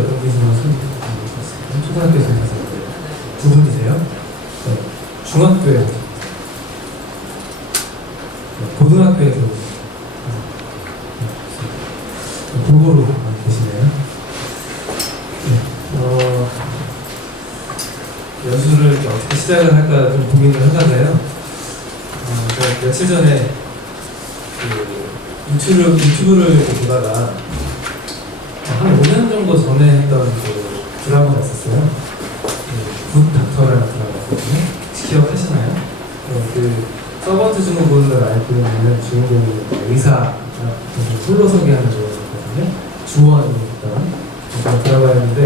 어떤 분이시면 손이 들어주셨습니다. 초등학교에서 하셨는데 두 분이세요? 네. 중학교에서, 고등학교에서 골고루 계시네요. 네. 연수를 어떻게 시작을 할까 좀 고민을 하다가요. 제가 며칠 전에 유튜브를 보다가 한 5년 정도 전에 했던 그 드라마가 있었어요. 굿 닥터라는 드라마거든요. 혹시 기억하시나요? 그 서번트 증후군을 앓고 있는 주인공이 의사 홀로서기 하는 거거든요. 주원이 있던 그런 드라마였는데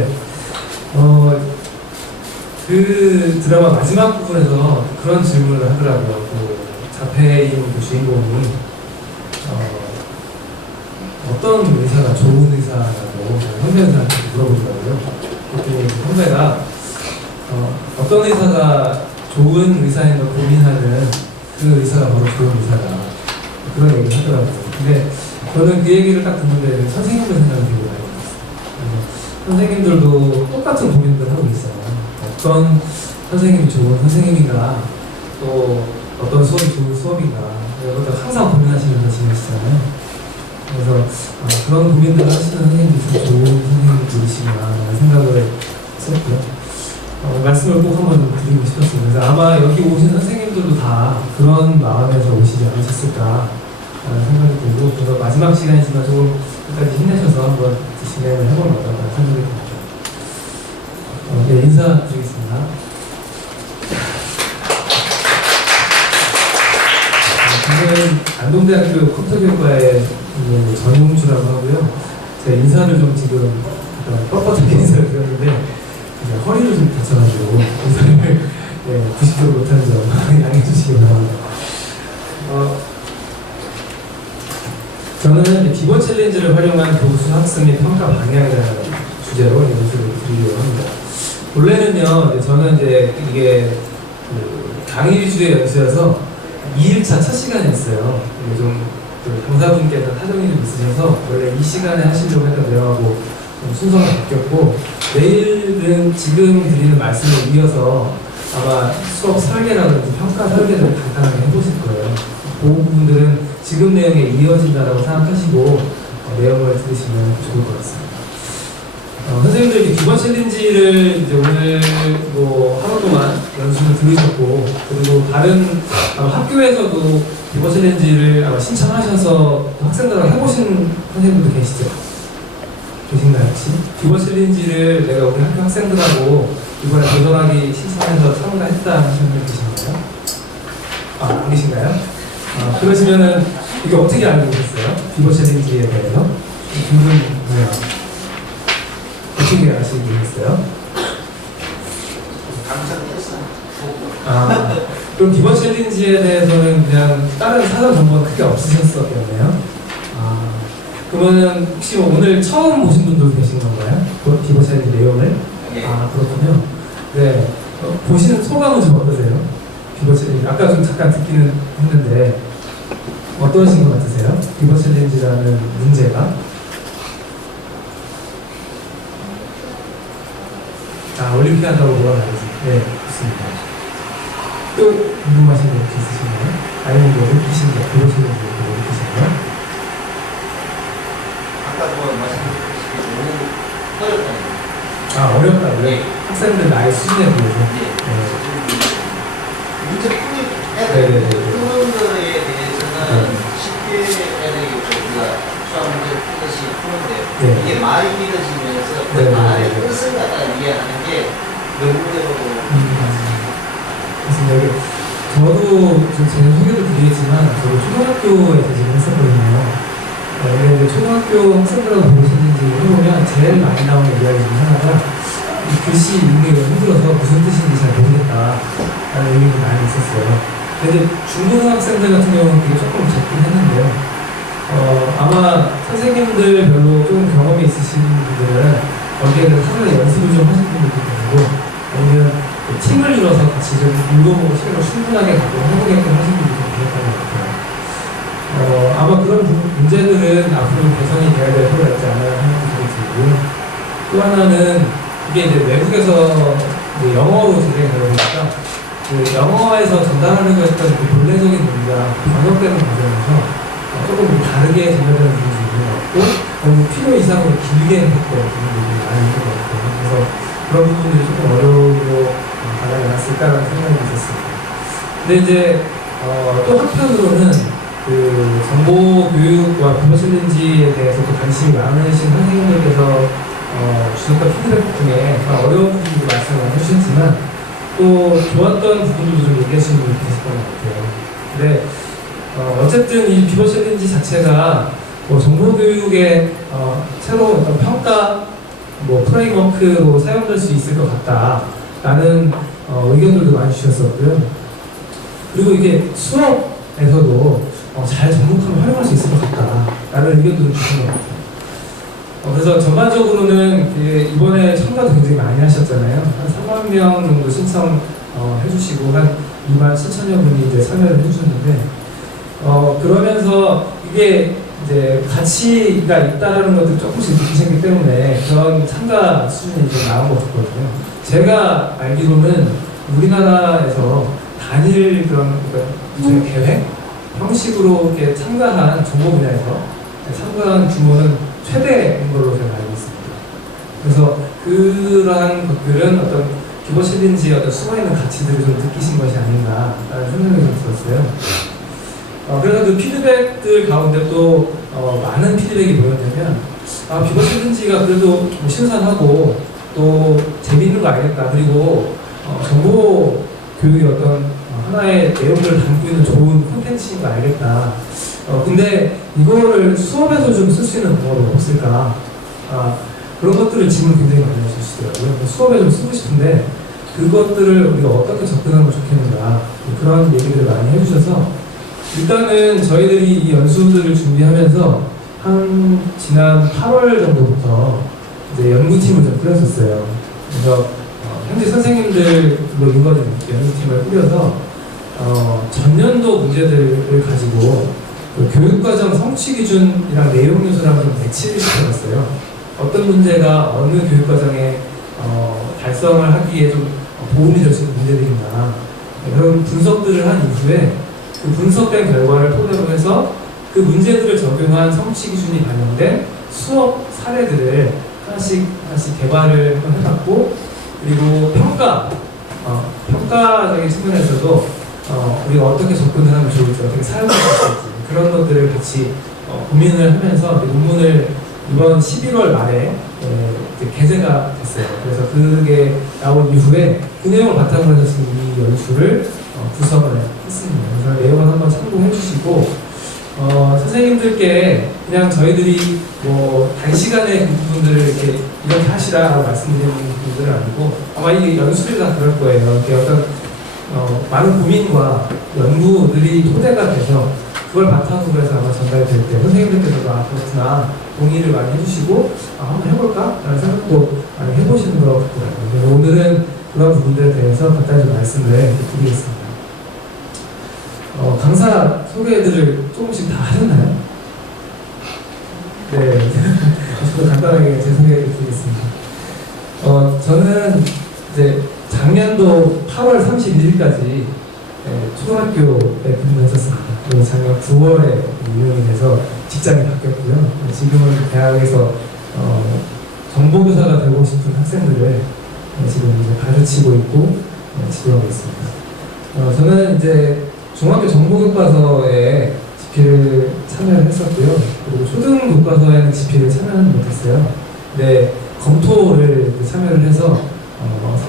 그 드라마 마지막 부분에서 그런 질문을 하더라고요. 그 자폐인 그 주인공이 어떤 의사가 좋은 의사라고 선배한테 물어보더라고요. 그랬더니 선배가 어떤 의사가 좋은 의사인 걸 고민하는 그 의사가 바로 좋은 의사다, 그런 얘기를 하더라고요. 근데 저는 그 얘기를 딱 듣는데 선생님들 생각이 되게 많이 들었어요. 선생님들도 똑같은 고민들 하고 있어요. 어떤 선생님이 좋은 선생님인가, 또 어떤 수업이 좋은 수업인가, 이런 것들 항상 고민하시면서 지내시잖아요. 그래서 그런 고민들을 하시는 선생님들이 좋은 선생님들이시구나 라는 생각을 했었고요. 말씀을 꼭 한번 드리고 싶었습니다. 그래서 아마 여기 오신 선생님들도 다 그런 마음에서 오시지 않으셨을까 라는 생각이 들고, 그래서 마지막 시간이지만 조금 끝까지 힘내셔서 한번 진행을 해보는 어떨까 생각이 듭니다. 네, 인사드리겠습니다. 저는 안동대학교 컴퓨터교육과의 전용주라고 하고요. 제가 인사를 좀 지금 뻣뻣하게 인사를 드렸는데 허리를 좀 다쳐가지고 인사를 90도로 못하는 점 양해해 주시기 바랍니다. 저는 비번 챌린지를 활용한 교수 학습 및 평가 방향이라는 주제로 연수를 드리려고 합니다. 원래는요, 저는 이게 강의 위주의 연수여서 2일차 첫 시간이었어요. 좀 강사분께서 타정이 좀 있으셔서 원래 이 시간에 하시려고 했던 내용하고 순서가 바뀌었고, 내일은 지금 드리는 말씀을 이어서 아마 수업 설계라든지 평가 설계를 간단하게 해보실 거예요. 그 부분들은 지금 내용에 이어진다고 생각하시고 내용을 들으시면 좋을 것 같습니다. 선생님들이 비번 챌린지를 이제 오늘 하루 동안 연습을 들으셨고, 그리고 다른 학교에서도 비번 챌린지를 아마 신청하셔서 학생들하고 해보신 선생님들도 계시죠? 계신가요 혹시? 비번 챌린지를 내가 우리 학교 학생들하고 이번에 도전하기 신청해서 참가했다 하시는 분 계신가요? 안 계신가요? 그러시면은 이게 어떻게 알고 계셨어요? 비번 챌린지에 대해서? 궁금해요. 어떻게 아시게 되셨어요? 그럼 비번 챌린지에 대해서는 그냥 다른 사전 정보가 크게 없으셨었겠네요? 그러면은 혹시 오늘 처음 보신 분도 계신 건가요? 비번 챌린지 내용을? 그렇군요. 네. 보시는 소감은 좀 어떠세요? 비번 챌린지. 아까 좀 잠깐 듣기는 했는데 어떠신 것 같으세요? 비번 챌린지라는 문제가? 올림피아다고 몰아가야지. 네, 좋습니다. 또 궁금하신 거 혹시 있으신가요? 아니면 느끼신 거, 비번 챌린지 느끼신 거? 아까 말씀드렸듯이 너무 어렵다는 어렵다고요? 네. 학생들 나이 수준에 비해서? 문제풀이 네네네. 푸는 거에 대해서는 쉽게 애들이 우리가 수학 문제를 푸듯이 푸는데 이게 말이 길어지면서 그 말의 뜻을 갖다 이해하는 게 너무 어려워. 그래서 저도 제 소개도 드리겠지만 저도 초등학교에 재직을 했었거든요. 근데 초등학교 학생들하고 보고 챌린지를 해보면 제일 많이 나오는 이야기 중 하나가 이 글씨 읽기가 힘들어서 무슨 뜻인지 잘 모르겠다라는 의견이 많이 있었어요. 근데 중고등학생들 같은 경우는 그게 조금 적긴 했는데요. 아마 선생님들 별로 좀 경험이 있으신 분들은 거기에는 사전에 연습을 좀 하신 분들도 계시고, 아니면 팀을 이뤄서 같이 좀 읽어보고 시간을 충분하게 갖고 해보게끔 하신 분들도 계셨던 것 같아요. 아마 그런 문제들은 앞으로 개선이 돼야 될 필요가 있지 않나 생각이 들고요. 또 하나는 이게 이제 외국에서 이제 영어로 진행되다 보니까 그 영어에서 전달하려고 했던 그 본래적인 의미가 번역되는 과정에서 조금 다르게 전달되는 부분이 있는 것 같고 너무 필요 이상으로 길게 했던 부분들이 많이 있는 것 같아요. 그래서 그런 부분들이 조금 어려움으로 바닥에 났을까라는 생각이 있었습니다. 근데 이제 또 한편으로는 그 정보 교육과 비버 챌린지에 대해서 또 관심이 많으신 선생님들께서 주셨던 피드백 중에 어려운 부분도 말씀을 해주셨지만 또 좋았던 부분도 좀 얘기하시는 분이 계셨던 것 같아요. 근데 어쨌든 이 비버 챌린지 자체가 뭐 정보 교육의 새로운 어떤 평가 뭐 프레임워크로 사용될 수 있을 것 같다라는 의견들도 많이 주셨었고요. 그리고 이게 수업에서도 잘 접목하면 활용할 수 있을 것 같다라는 의견도 주신 것 같아요. 그래서 전반적으로는 이번에 참가도 굉장히 많이 하셨잖아요. 한 3만 명 정도 신청해주시고 한 2만 7천여 분이 이제 참여를 해주셨는데 그러면서 이게 이제 가치가 있다라는 것들 조금씩 느끼셨기 때문에 그런 참가 수준이 이제 나온 것 같거든요. 제가 알기로는 우리나라에서 단일 그런 계획 형식으로 이렇게 참가한 정보 분야에서 참가한 규모는 최대인 걸로 제가 알고 있습니다. 그래서 그러한 것들은 어떤 비버 챌린지의 어떤 숨어있는 가치들을 좀 느끼신 것이 아닌가라는 생각이 좀 들었어요. 그래서 그 피드백들 가운데 또 많은 피드백이 뭐였냐면 비버 챌린지가 그래도 뭐 신선하고 또 재미있는 거 알겠다. 그리고 정보 교육의 어떤 하나의 내용들을 담고 있는 좋은 콘텐츠인 거 알겠다. 근데 이거를 수업에서 좀 쓸 수 있는 방법이 없을까? 그런 것들을 질문 굉장히 많이 해주시더라고요. 수업에 좀 쓰고 싶은데 그것들을 우리가 어떻게 접근하면 좋겠는가 그런 얘기들을 많이 해주셔서 일단은 저희들이 이 연수들을 준비하면서 지난 8월 정도부터 이제 연구팀을 좀 꾸렸었어요. 그래서 현재 선생님들로 이루어진 연구팀을 꾸려서 전년도 문제들을 가지고 그 교육과정 성취 기준이랑 내용 요소랑 좀 배치를 시켜봤어요. 어떤 문제가 어느 교육과정에 달성을 하기에 좀 도움이 될 수 있는 문제들인가 그런 분석들을 한 이후에 그 분석된 결과를 토대로 해서 그 문제들을 적용한 성취 기준이 반영된 수업 사례들을 하나씩 개발을 해봤고 그리고 평가적인 측면에서도 우리가 어떻게 접근을 하면 좋을지 어떻게 사용할 수 있을지 그런 것들을 같이 고민을 하면서 논문을 이번 11월 말에 게재가 됐어요. 그래서 그게 나온 이후에 그 내용을 바탕으로 해서 지금 이 연수를 구성을 했습니다. 그래서 내용을 한번 참고해 주시고 선생님들께 그냥 저희들이 뭐 단시간에 그 부분들을 이렇게 하시라고 말씀드리는 분들은 아니고 아마 이 연수들이 다 그럴 거예요. 이렇게 어떤 많은 고민과 연구들이 토대가 돼서 그걸 바탕으로 해서 아마 전달될 때 선생님들께서도 그렇구나 동의를 많이 해주시고 한번 해볼까? 라는 생각도 많이 해보시는 것 같고요. 오늘은 그런 부분들에 대해서 간단히 말씀을 드리겠습니다. 강사 소개들을 조금씩 다 하셨나요? 네, 저도 간단하게 제 소개를 드리겠습니다. 저는 이제 작년도 8월 31일까지 초등학교에 근무했었습니다. 그리고 작년 9월에 임용이 돼서 직장이 바뀌었고요. 지금은 대학에서 정보교사가 되고 싶은 학생들을 지금 이제 가르치고 있고 지도하고 있습니다. 저는 이제 중학교 정보교과서에 집필을 참여를 했었고요. 그리고 초등교과서에는 집필을 참여는 못했어요. 근데 검토를 참여를 해서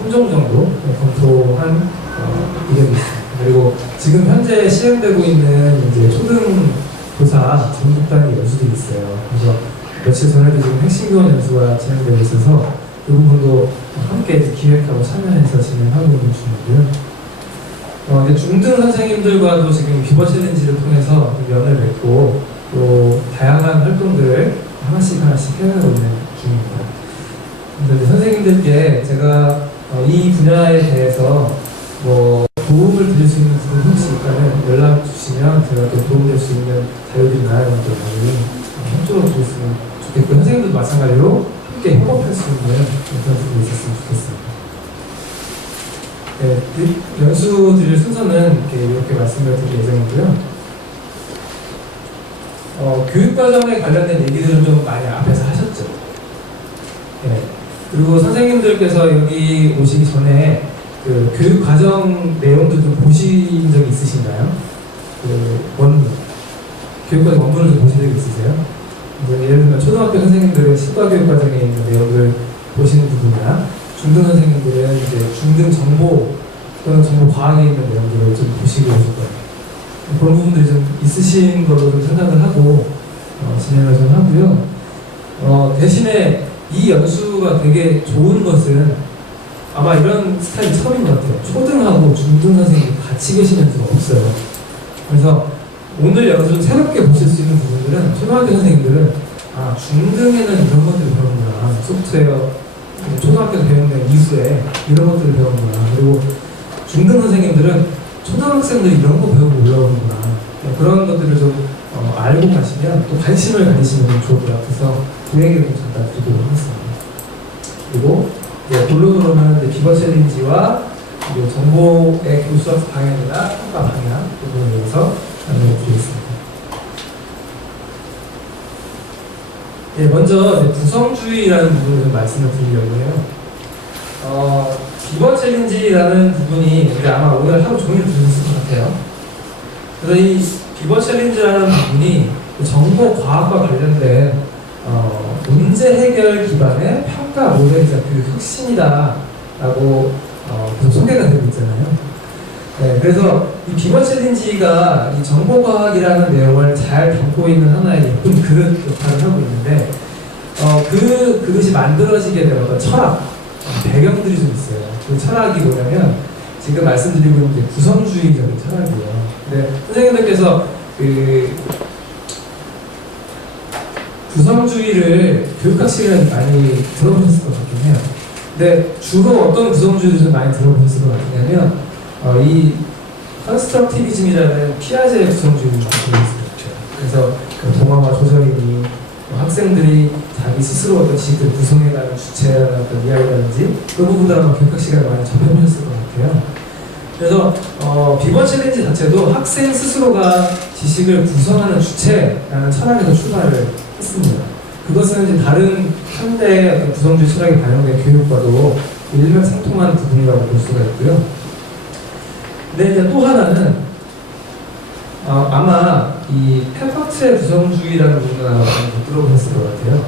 3종 정도 검토한 이력이 있습니다. 그리고 지금 현재 시행되고 있는 이제 초등교사 전국 단위 연수들이 있어요. 그래서 며칠 전에도 지금 핵심교원 연수가 진행되고 있어서 이 부분도 함께 기획하고 참여해서 진행하고 있는 중이고요. 이제 중등 선생님들과도 지금 비버 챌린지를 통해서 연을 맺고 또 다양한 활동들을 하나씩 해나가고 있는 중입니다. 그래서 선생님들께 제가 이 분야에 대해서 뭐 도움을 드릴 수 있는 분들 혹시 있다면 연락 주시면 제가 또 도움될 수 있는 자료들이나 이런 것들 많이 협조를 드렸으면 좋겠고 선생님들도 마찬가지로 함께 협업할 수 있는 그런 부분이 있었으면 좋겠습니다. 네, 연수 드릴 순서는 이렇게 말씀을 드릴 예정이고요. 교육과정에 관련된 얘기들은 좀 많이 앞에서 하셨죠. 네. 그리고 선생님들께서 여기 오시기 전에 그 교육과정 내용도 좀 보신 적이 있으신가요? 그 원문, 교육과정 원문을 좀 보신 적이 있으세요? 예를 들면 초등학교 선생님들은 시과교육과정에 있는 내용을 보시는 부분이나 중등 선생님들은 이제 중등 정보 또는 정보 과학에 있는 내용들을 좀 보시고 오실 거예요. 그런 부분들이 좀 있으신 걸로 좀 생각을 하고 진행을 좀 하고요. 대신에 이 연수가 되게 좋은 것은 아마 이런 스타일이 처음인 것 같아요. 초등하고 중등 선생님이 같이 계시는 수가 없어요. 그래서 오늘 연수 새롭게 보실 수 있는 부분들은 초등학교 선생님들은 중등에는 이런 것들을 배우는구나. 소프트웨어 초등학교에서 배우는 이후에 이런 것들을 배우는구나. 그리고 중등 선생님들은 초등학생들이 이런 거 배우고 올라오는구나. 그런 것들을 좀 알고 가시면 또 관심을 가지시면 좋을 것 같아서 그 얘기를 좀 잠깐 드리도록 하겠습니다. 그리고 본론으로는 비버 챌린지와 정보의 교수 방향이나 평가 방향 부분에 대해서 설명을 드리겠습니다. 네, 먼저 구성주의라는 부분을 좀 말씀을 드리려고 해요. 비버 챌린지라는 부분이 아마 오늘 하루 종일 들으셨을 것 같아요. 그래서 이 비버 챌린지라는 부분이 정보 과학과 관련된 문제 해결 기반의 평가 모델이자 교육 혁신이다라고 계속 소개가 되고 있잖아요. 네, 그래서 이 비버 챌린지가 이 정보 과학이라는 내용을 잘 담고 있는 하나의 예쁜 그릇 역할을 하고 있는데 그 그릇이 만들어지게 된 어떤 철학 배경들이 좀 있어요. 그 철학이 뭐냐면 지금 말씀드리고 있는 게 구성주의적인 철학이에요. 근데 선생님들께서 그 구성주의를 교육학 시간에 많이 들어보셨을 것 같긴 해요. 근데 주로 어떤 구성주의를 좀 많이 들어보셨을 것 같냐면 이 컨스트럭티비즘이라는 피아제의 구성주의를 많이 들어보셨을 것 같아요. 그래서 그 동화와 조정이니 학생들이 자기 스스로 어떤 지식을 구성해가는 주체나 어떤 이야기라든지 그 부분들 아마 교육학 시간에 많이 접해보셨을 것 같아요. 그래서 비버 챌린지 자체도 학생 스스로가 지식을 구성하는 주체라는 철학에서 출발을 했습니다. 그것은 이제 다른 현대의 어떤 구성주의 철학이 반영된 교육과도 일맥상통한 부분이라고 볼 수가 있고요. 근데 이제 또 하나는 아마 이 페퍼트의 구성주의라는 부분을 아마 많이 들어보셨을 것 같아요.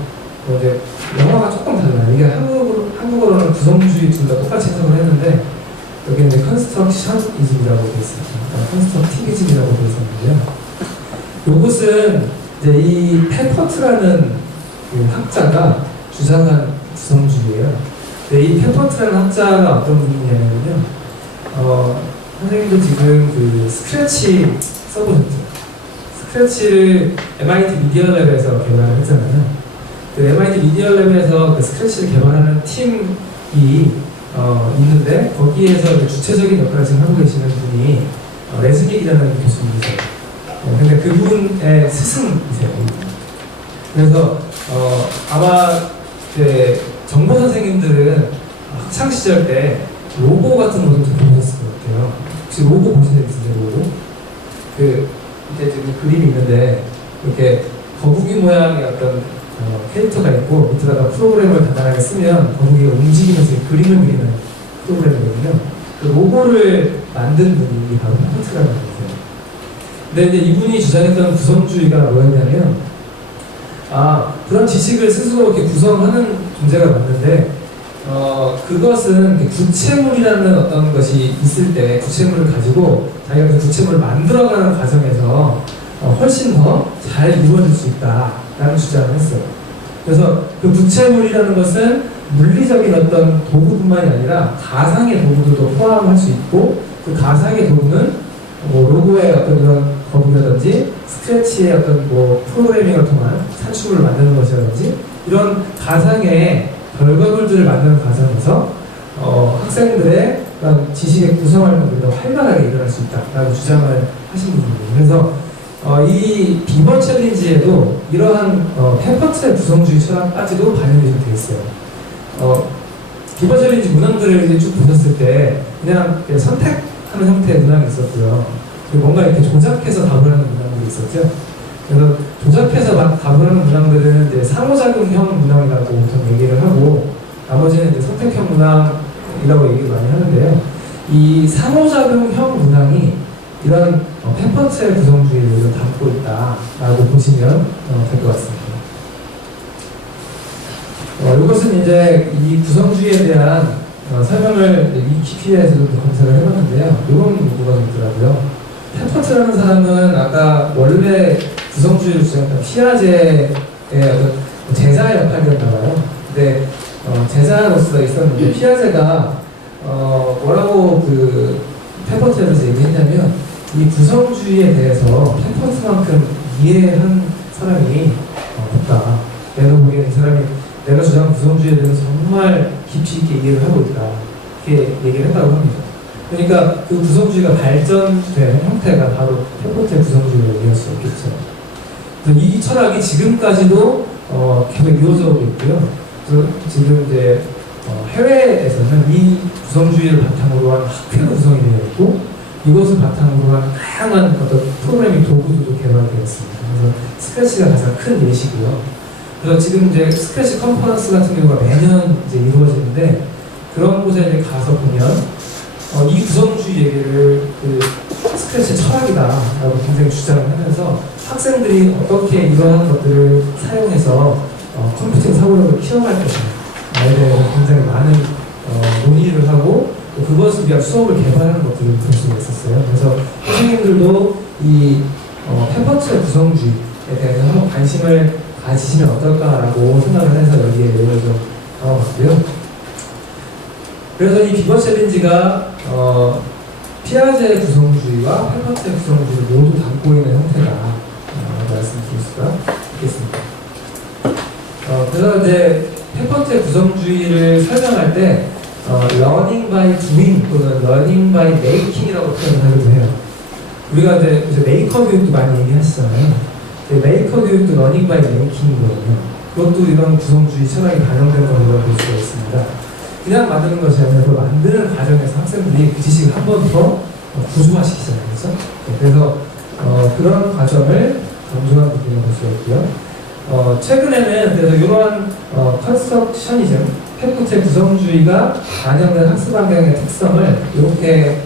이제 영어가 조금 달라요. 이게 한국어로는 구성주의 둘 다 똑같이 해석을 했는데 여기는 이제 컨스트럭션이즘이라고 되어 있습니다. 컨스트럭티비즘이라고 되어 있었는데요. 이것은 이제 이 페퍼트라는 그 학자가 주장한 구성주의예요. 근데 이 페퍼트라는 학자가 어떤 분이냐면요. 선생님도 지금 그 스크래치 써보셨죠? 스크래치를 MIT 미디어 랩에서 개발을 했잖아요. 그 MIT 미디어 랩에서 그 스크래치를 개발하는 팀이 있는데 거기에서 주체적인 역할을 지금 하고 계시는 분이 레즈닉이라는 교수님이세요. 근데 그분의 스승이세요. 그래서 아마 정보 선생님들은 학창 시절 때 로고 같은 거 좀 보셨을 것 같아요. 혹시 로고 보신 적 있으세요? 로고? 그 밑에 지금 그림이 있는데 이렇게 거북이 모양의 어떤 캐릭터가 있고 밑에다가 프로그램을 간단하게 쓰면 거북이가 움직이면서 그림을 그리는 프로그램이거든요. 그 로고를 만든 분이 바로 페퍼트라는 분이세요. 근데 이제 이분이 주장했던 구성주의가 뭐였냐면 그런 지식을 스스로 이렇게 구성하는 존재가 맞는데 그것은 구체물이라는 어떤 것이 있을 때 구체물을 가지고 자기가 그 구체물을 만들어가는 과정에서 훨씬 더 잘 이루어질 수 있다라는 주장을 했어요. 그래서 그 구체물이라는 것은 물리적인 어떤 도구뿐만이 아니라 가상의 도구들도 포함할 수 있고 그 가상의 도구는 로고의 어떤 그런 거북이라든지 스크래치의 어떤 프로그래밍을 통한 산출을 만드는 것이라든지 이런 가상의 결과물들을 만드는 과정에서 학생들의 그런 지식의 구성활동들이 더 활발하게 일어날 수 있다라고 주장을 하신 분입니다. 그래서 이 비번 챌린지에도 이러한 페퍼트의 구성주의 철학까지도 반영이 좀 돼 있어요. 비번 챌린지 문항들을 이제 쭉 보셨을 때 그냥 선택하는 형태의 문항이 있었고요. 그리고 뭔가 이렇게 조작해서 답을 하는 문항들이 있었죠. 그래서 조작해서 막 답을 하는 문항들은 이제 상호작용형 문항이라고 보통 얘기를 하고, 나머지는 이제 선택형 문항이라고 얘기를 많이 하는데요. 이 상호작용형 문항이 이런 페퍼트의 구성주의를 좀 담고 있다라고 보시면 될 것 같습니다. 이것은 이제 이 구성주의에 대한 설명을 위키피디아에서도 검색을 해봤는데요. 이런 문구가 있더라고요. 페퍼트라는 사람은 아까 원래 구성주의를 주장했던 피아제의 어떤 제자 역할이었나 봐요. 근데 제자로서 있었는데 피아제가 뭐라고 그 페퍼트에 대해서 얘기했냐면, 이 구성주의에 대해서 페퍼트만큼 이해한 사람이 없다. 내가 보기에는 이 사람이 내가 주장한 구성주의에 대해서 정말 깊이 있게 이해를 하고 있다. 이렇게 얘기를 했다고 합니다. 그러니까 그 구성주의가 발전된 형태가 바로 페퍼트의 구성주의라고 얘기할 수 있겠죠. 그래서 이 철학이 지금까지도 계속 이어져 오고 있고요. 그래서 지금 이제 해외에서는 이 구성주의를 바탕으로 한 학회가 구성이 되어 있고, 이것을 바탕으로 한 다양한 어떤 프로그래밍 도구들도 개발되어 있습니다. 그래서 스크래치가 가장 큰 예시고요. 그래서 지금 이제 스크래치 컨퍼런스 같은 경우가 매년 이제 이루어지는데, 그런 곳에 이제 가서 보면 이 구성주의 얘기를 그 스크래치 철학이다라고 굉장히 주장을 하면서 학생들이 어떻게 이러한 것들을 사용해서 컴퓨팅 사고력을 키워갈 것인가에 대해서 굉장히 많은 논의를 하고, 그것을 위한 수업을 개발하는 것들을 볼 수가 있었어요. 그래서 선생님들도 이 페퍼트의 구성주의에 대해서 한번 관심을 가지시면 어떨까라고 생각을 해서 여기에 내용을 좀 담아봤고요. 그래서 이 비번 챌린지가 피아제의 구성주의와 페퍼트의 구성주의를 모두 담고 있는 형태다 말씀드릴 수가 있겠습니다. 그래서 이제 페퍼트의 구성주의를 설명할 때 learning by doing 또는 learning by making이라고 표현을 하기도 해요. 우리가 이제 메이커 교육도 많이 얘기하시잖아요. 메이커 교육도 learning by making이거든요. 그것도 이런 구성주의 철학이 반영된 것이라고 볼 수가 있습니다. 그냥 만드는 것이 아니라 그 만드는 과정에서 학생들이 그 지식을 한 번 더 구조화시키잖아요. 그렇죠? 그래서 그런 과정을 강조한 부분을 볼 수가 있고요. 최근에는 그래서 이러한 컨스트럭셔니즘, 페퍼트의 구성주의가 반영된 학습 환경의 특성을 이렇게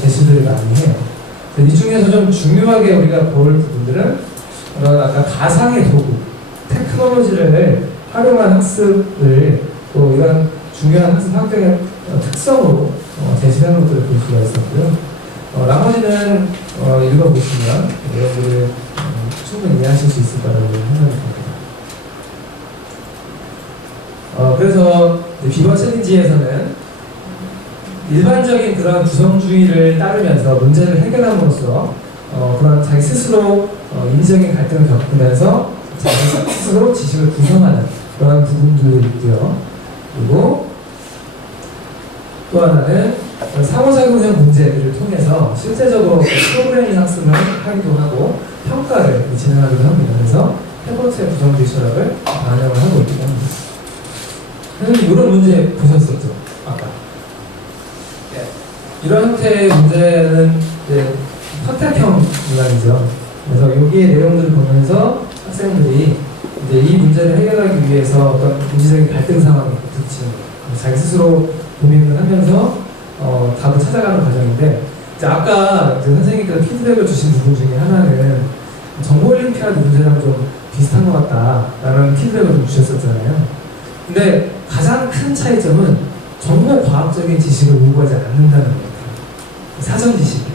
제시를 많이 해요. 이 중에서 좀 중요하게 우리가 볼 부분들은 아까 가상의 도구, 테크놀로지를 활용한 학습을 또 이런 중요한 학습 환경의 특성으로 제시하는 것들을 볼 수가 있었고요. 나머지는 읽어보시면 여러분들 충분히 이해하실 수 있을 거라고 생각합니다. 그래서 비번 챌린지에서는 일반적인 그런 구성주의를 따르면서 문제를 해결함으로써 그런 자기 스스로 인지적인 갈등을 겪으면서 자기 스스로 지식을 구성하는 그런 부분들이 있고요. 그리고 또 하나는 상호작용형 문제들을 통해서 실제적으로 프로그래밍 학습을 하기도 하고 평가를 진행하기도 합니다. 그래서 페퍼트의 구성주의 철학을 반영을 하고 있기도 합니다. 선생님 이런 문제 보셨었죠? 아까. 네. 이런 형태의 문제는 이제 선택형 문항이죠. 그래서 여기에 내용들을 보면서 학생들이 이제 이 문제를 해결하기 위해서 어떤 인지적인 갈등 상황에 부딪히는 거예요. 자기 스스로 고민을 하면서 답을 찾아가는 과정인데, 이제 아까 이제 선생님께서 피드백을 주신 부분 중에 하나는 정보 올림피아드 문제랑 좀 비슷한 것 같다라는 피드백을 좀 주셨었잖아요. 근데 가장 큰 차이점은 정보 과학적인 지식을 요구하지 않는다는 거예요. 사전 지식.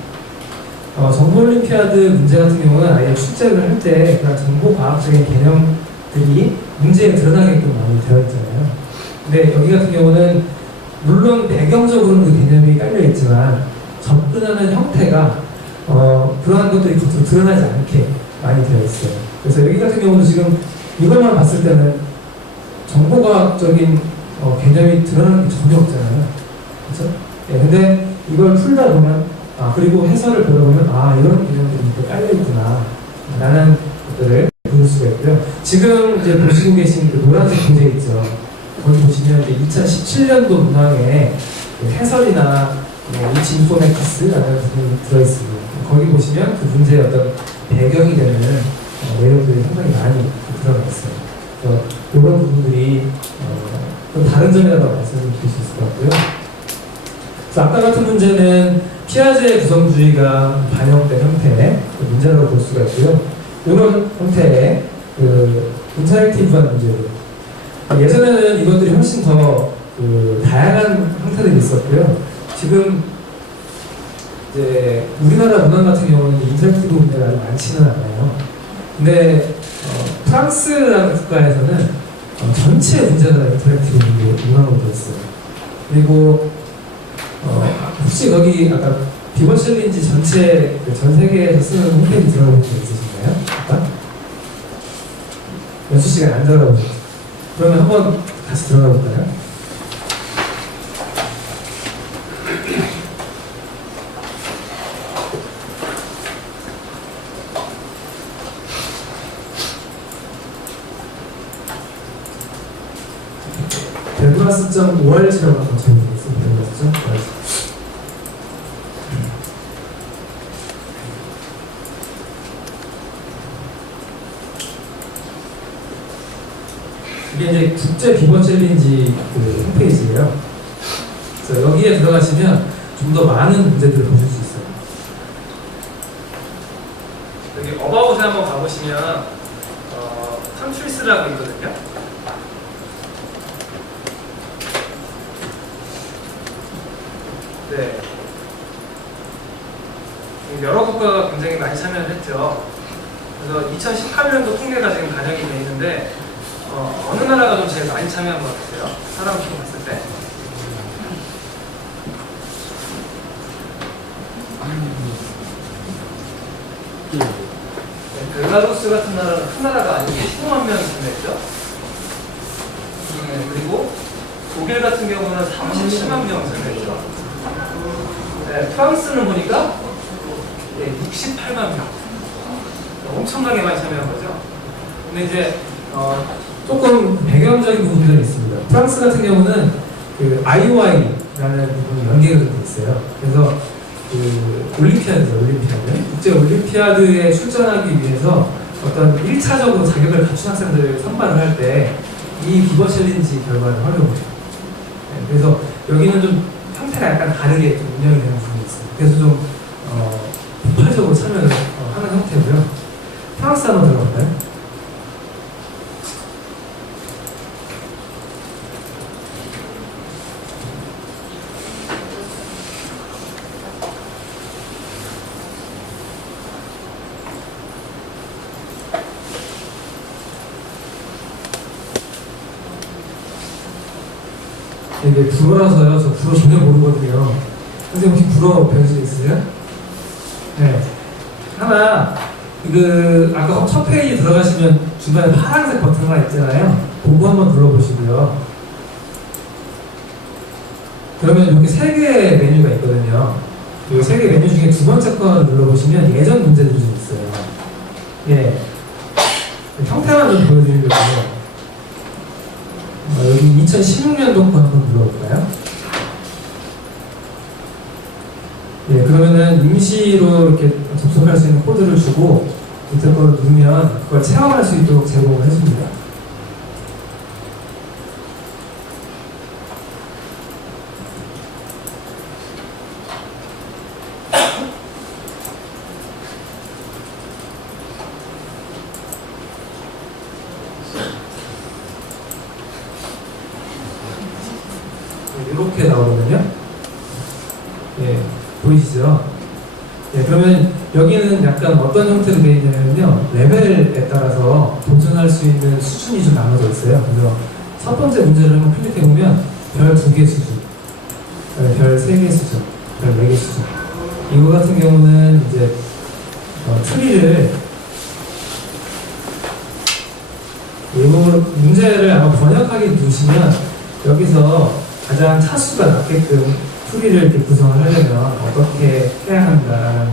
정보 올림피아드 문제 같은 경우는 아예 출제를 할 때 그냥 정보 과학적인 개념들이 문제에 드러나게끔 많이 되어 있잖아요. 근데 여기 같은 경우는 물론 배경적으로는 그 개념이 깔려 있지만 접근하는 형태가 그러한 것들이 겉으로 드러나지 않게 많이 되어 있어요. 그래서 여기 같은 경우도 지금 이것만 봤을 때는 정보과학적인 개념이 드러나는 게 전혀 없잖아요. 그렇죠? 예, 근데 이걸 풀다 보면 그리고 해설을 보다 보면 이런 개념들이 이렇게 깔려 있구나. 라는 것들을 볼 수가 있고요. 지금 이제 보시고 계신 그 노란색 문제 있죠. 거기 보시면 이제 2017년도 문항에 그 해설이나 위치 인포메틱스라는 부분이 들어있습니다. 거기 보시면 그 문제의 어떤 배경이 되는 내용들이 상당히 많이 들어가 있어요. 그래서 이런 부분들이 좀 다른 점이라고 말씀을 드릴 수 있을 것 같고요. 그래서 아까 같은 문제는 피아제의 구성주의가 반영된 형태의 문제라고 볼 수가 있고요. 이런 형태의 그 인터랙티브한 문제들. 예전에는 이것들이 훨씬 더 다양한 형태들이 있었고요. 지금 이제 우리나라 문항 같은 경우는 인터랙티브 문제가 아주 많지는 않아요. 근데 프랑스라는 국가에서는 전체 문제가 인터랙티브 문항으로 되어 있어요. 그리고 혹시 거기 아까 비번 챌린지 전체 전 세계에서 쓰는 홈페이지 들어가 본 적 있으신가요? 아까? 연수 시간에 안 들어가 보셨죠? 그러면 한번 다시 들어가 볼까요? 벨브라스.org라고 한번 적어보겠습니다. 벨브라스.org. 이게 이제 국제 비번 챌린지 그 홈페이지예요. 그래서 여기에 들어가시면 좀 더 많은 문제들을 보실 수 있어요. 여기 어바웃에 한번 가보시면 컨트리스라고 있거든요. 네. 여러 국가가 굉장히 많이 참여를 했죠. 그래서 2018년도 통계가 지금 반영이 되어 있는데 어느 나라가 좀 제일 많이 참여한 것 같으세요? 사람 수로 봤을 때? 네, 벨라루스 같은 나라는 큰 나라가 아니고 15만 명이 참여했죠. 네, 그리고 독일 같은 경우는 37만 명 참여했죠. 네, 프랑스는 보니까 68만 명. 엄청나게 많이 참여한 거죠. 근데 이제 조금 배경적인 부분들이 있습니다. 프랑스 같은 경우는 그 IOI라는 부분이 연계가 되어 있어요. 그래서 그 올림피아드, 국제 올림피아드에 출전하기 위해서 어떤 1차적으로 자격을 갖춘 학생들을 선발을 할 때 이 비버 챌린지 결과를 활용해요. 네, 그래서 여기는 좀 형태가 약간 다르게 좀 운영이 되는 부분이 있어요. 그래서 좀 폭발적으로 참여를 하는 형태고요. 프랑스 한번 들어볼까요? 이게 불어라서요. 저 불어 전혀 모르거든요. 선생님 혹시 불어 배우신 적 있으세요? 네. 하나, 아까 첫 페이지 들어가시면 중간에 파란색 버튼 하나 있잖아요. 그거 한번 눌러보시고요. 그러면 이렇게 3개의 메뉴가 있거든요. 이 3개 메뉴 중에 두 번째 거 눌러보시면 예전 문제들이 좀 있어요. 예. 형태만 좀 보여드리려고요. 여기 2016년도 거 한번 눌러볼까요? 네, 그러면은 임시로 이렇게 접속할 수 있는 코드를 주고 밑에 거를 누르면 그걸 체험할 수 있도록 제공을 해줍니다. 이렇게 나오거든요. 예, 보이시죠? 예, 그러면 여기는 약간 어떤 형태로 되어 있냐면요, 레벨에 따라서 도전할 수 있는 수준이 좀 나눠져 있어요. 그래서 첫 번째 문제를 한번 클릭해보면 별 2개 수준, 별 3개 수준, 별 4개 수준. 이거 같은 경우는 이제 트리를 이 문제를 아마 번역하기 누르시면 여기서 가장 차수가 낮게끔 풀이를 이렇게 구성을 하려면 어떻게 해야 한다는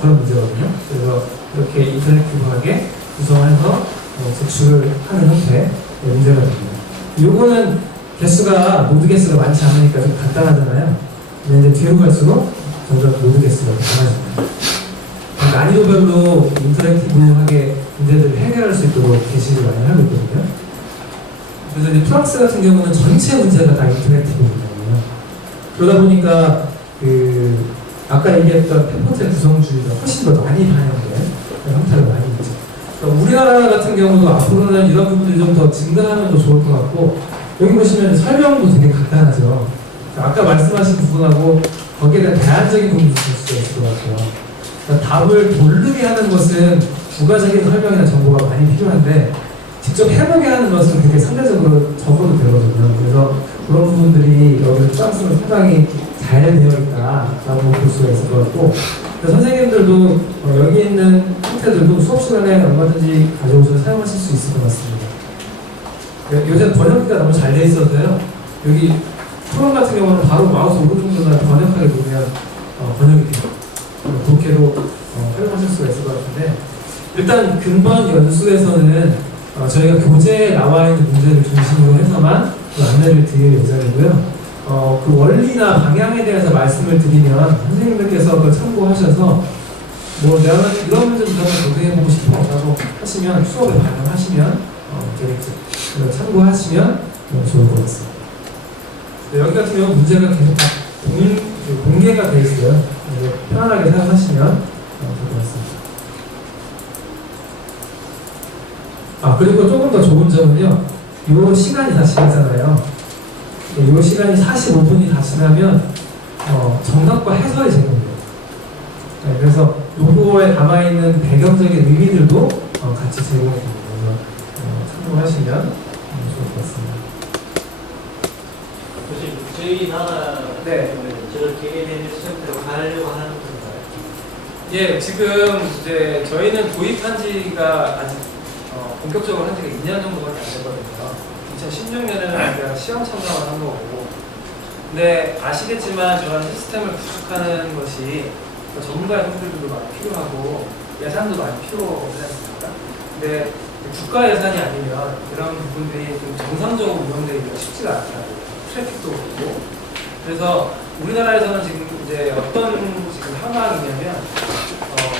그런 문제거든요. 그래서 이렇게 인터랙티브하게 구성해서 제출을 하는 형태의 문제가 됩니다. 요거는 개수가 모드 개수가 많지 않으니까 좀 간단하잖아요. 근데 이제 뒤로 갈수록 점점 모드 개수가 많아집니다. 난이도별로 인터랙티브하게 문제들을 해결할 수 있도록 게시를 많이 하고 있거든요. 그래서 이제 프랑스 같은 경우는 전체 문제가 다 인터랙티브거든요. 그러다 보니까 아까 얘기했던 페퍼트의 구성주의가 훨씬 더 많이 반영된 형태가 많이 있죠. 그러니까 우리나라 같은 경우도 앞으로는 이런 부분들이 좀 더 증가하면 더 좋을 것 같고, 여기 보시면 설명도 되게 간단하죠. 아까 말씀하신 부분하고 거기에 대한 대안적인 부분이 있을 수가 있을 것 같아요. 그러니까 답을 고르게 하는 것은 부가적인 설명이나 정보가 많이 필요한데, 직접 해보게 하는 것은 그게 상대적으로 적어도 되거든요. 그래서 그런 부분들이 여기서 프랑스는 상당히 잘 되어 있다라고 볼 수가 있을 것 같고, 선생님들도 여기 있는 형태들도 수업 시간에 얼마든지 가져오셔서 사용하실 수 있을 것 같습니다. 요새 번역기가 너무 잘 돼 있어서요. 여기 프롬 같은 경우는 바로 마우스 오른쪽 누르면 번역하게 보면 번역이 돼요. 그렇게도 활용하실 수가 있을 것 같은데, 일단 근본 연수에서는 저희가 교재에 나와 있는 문제를 중심으로 해서만 안내를 드릴 예정이고요. 그 원리나 방향에 대해서 말씀을 드리면 선생님들께서 그걸 참고하셔서 내가 이런 문제도 한번 도전해보고 싶어 라고 하시면 수업에 반영하시면 되겠죠. 그걸 참고하시면 좋을 것 같습니다. 여기 같은 경우 문제가 계속 다 공개가 되어 있어요. 편안하게 사용하시면 될 것 같습니다. 그리고 조금 더 좋은 점은요, 이 시간이 다 지났잖아요. 이 시간이 45분이 다 지나면 정답과 해설이 제공돼요. 그래서 요거에 담아있는 배경적인 의미들도 같이 제공이 됩니다. 그래서 참고하시면 좋을 것 같습니다. 교수님, 저희 나라 네. 저렇게 LMS 형태로 가려고 하는 건가요? 예, 지금 이제 저희는 도입한 지가 아직 본격적으로 한 지가 2년 정도밖에 안 됐거든요. 2016년에는 우리가 시험 참가를 한 거고, 근데 아시겠지만 저런 시스템을 구축하는 것이 전문가의 분들도 많이 필요하고 예산도 많이 필요하지 않습니까? 근데 국가 예산이 아니면 이런 부분들이 좀 정상적으로 운영되기가 쉽지가 않더라고요. 트래픽도 그렇고. 그래서 우리나라에서는 지금 이제 어떤 지금 상황이냐면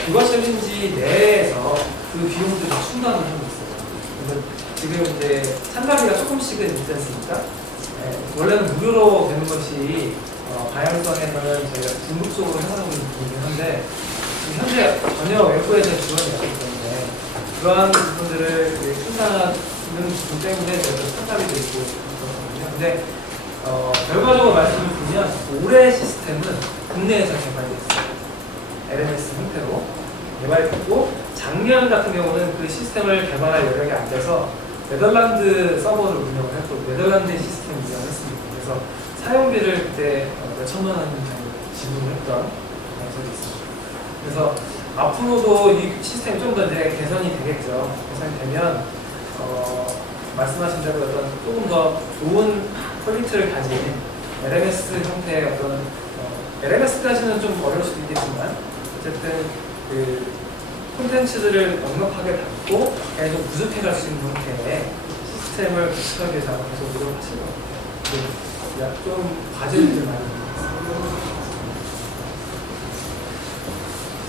이거 챌린지 내에서 그 비용들을 충당을 하고 있어요. 그래서 지금 이제 참가비가 조금씩은 있지 않습니까? 원래는 무료로 되는 것이 방향성에서는 저희가 궁극적으로 해석하고 있는 부분이긴 한데, 지금 현재 전혀 외부에서 지원이 없기 때문에 그러한 부분들을 충당하는 부분 때문에 저희가 참가비도 있고 그렇거든요. 근데 결과적으로 말씀을 드리면 올해 시스템은 국내에서 개발됐어요. LMS 형태로 개발됐고, 작년 같은 경우는 그 시스템을 개발할 여력이 안 돼서 네덜란드 서버를 운영을 했고 네덜란드 시스템 운영을 했습니다. 그래서 사용비를 그때 몇천만 원 정도 지불을 했던 적이 있습니다. 그래서 앞으로도 이 시스템이 좀 더 이제 개선이 되겠죠. 개선이 되면 말씀하신 대로 어떤 조금 더 좋은 퀄리티를 가진 LMS 형태의 어떤 LMS까지는 좀 어려울 수도 있겠지만 어쨌든 그 콘텐츠들을 넉넉하게 담고 계속 구축해갈 수 있는 형태의 시스템을 구축하기 위해서 계속 노력하실 것 같아요. 좀 과제를 좀 많이 있습니다.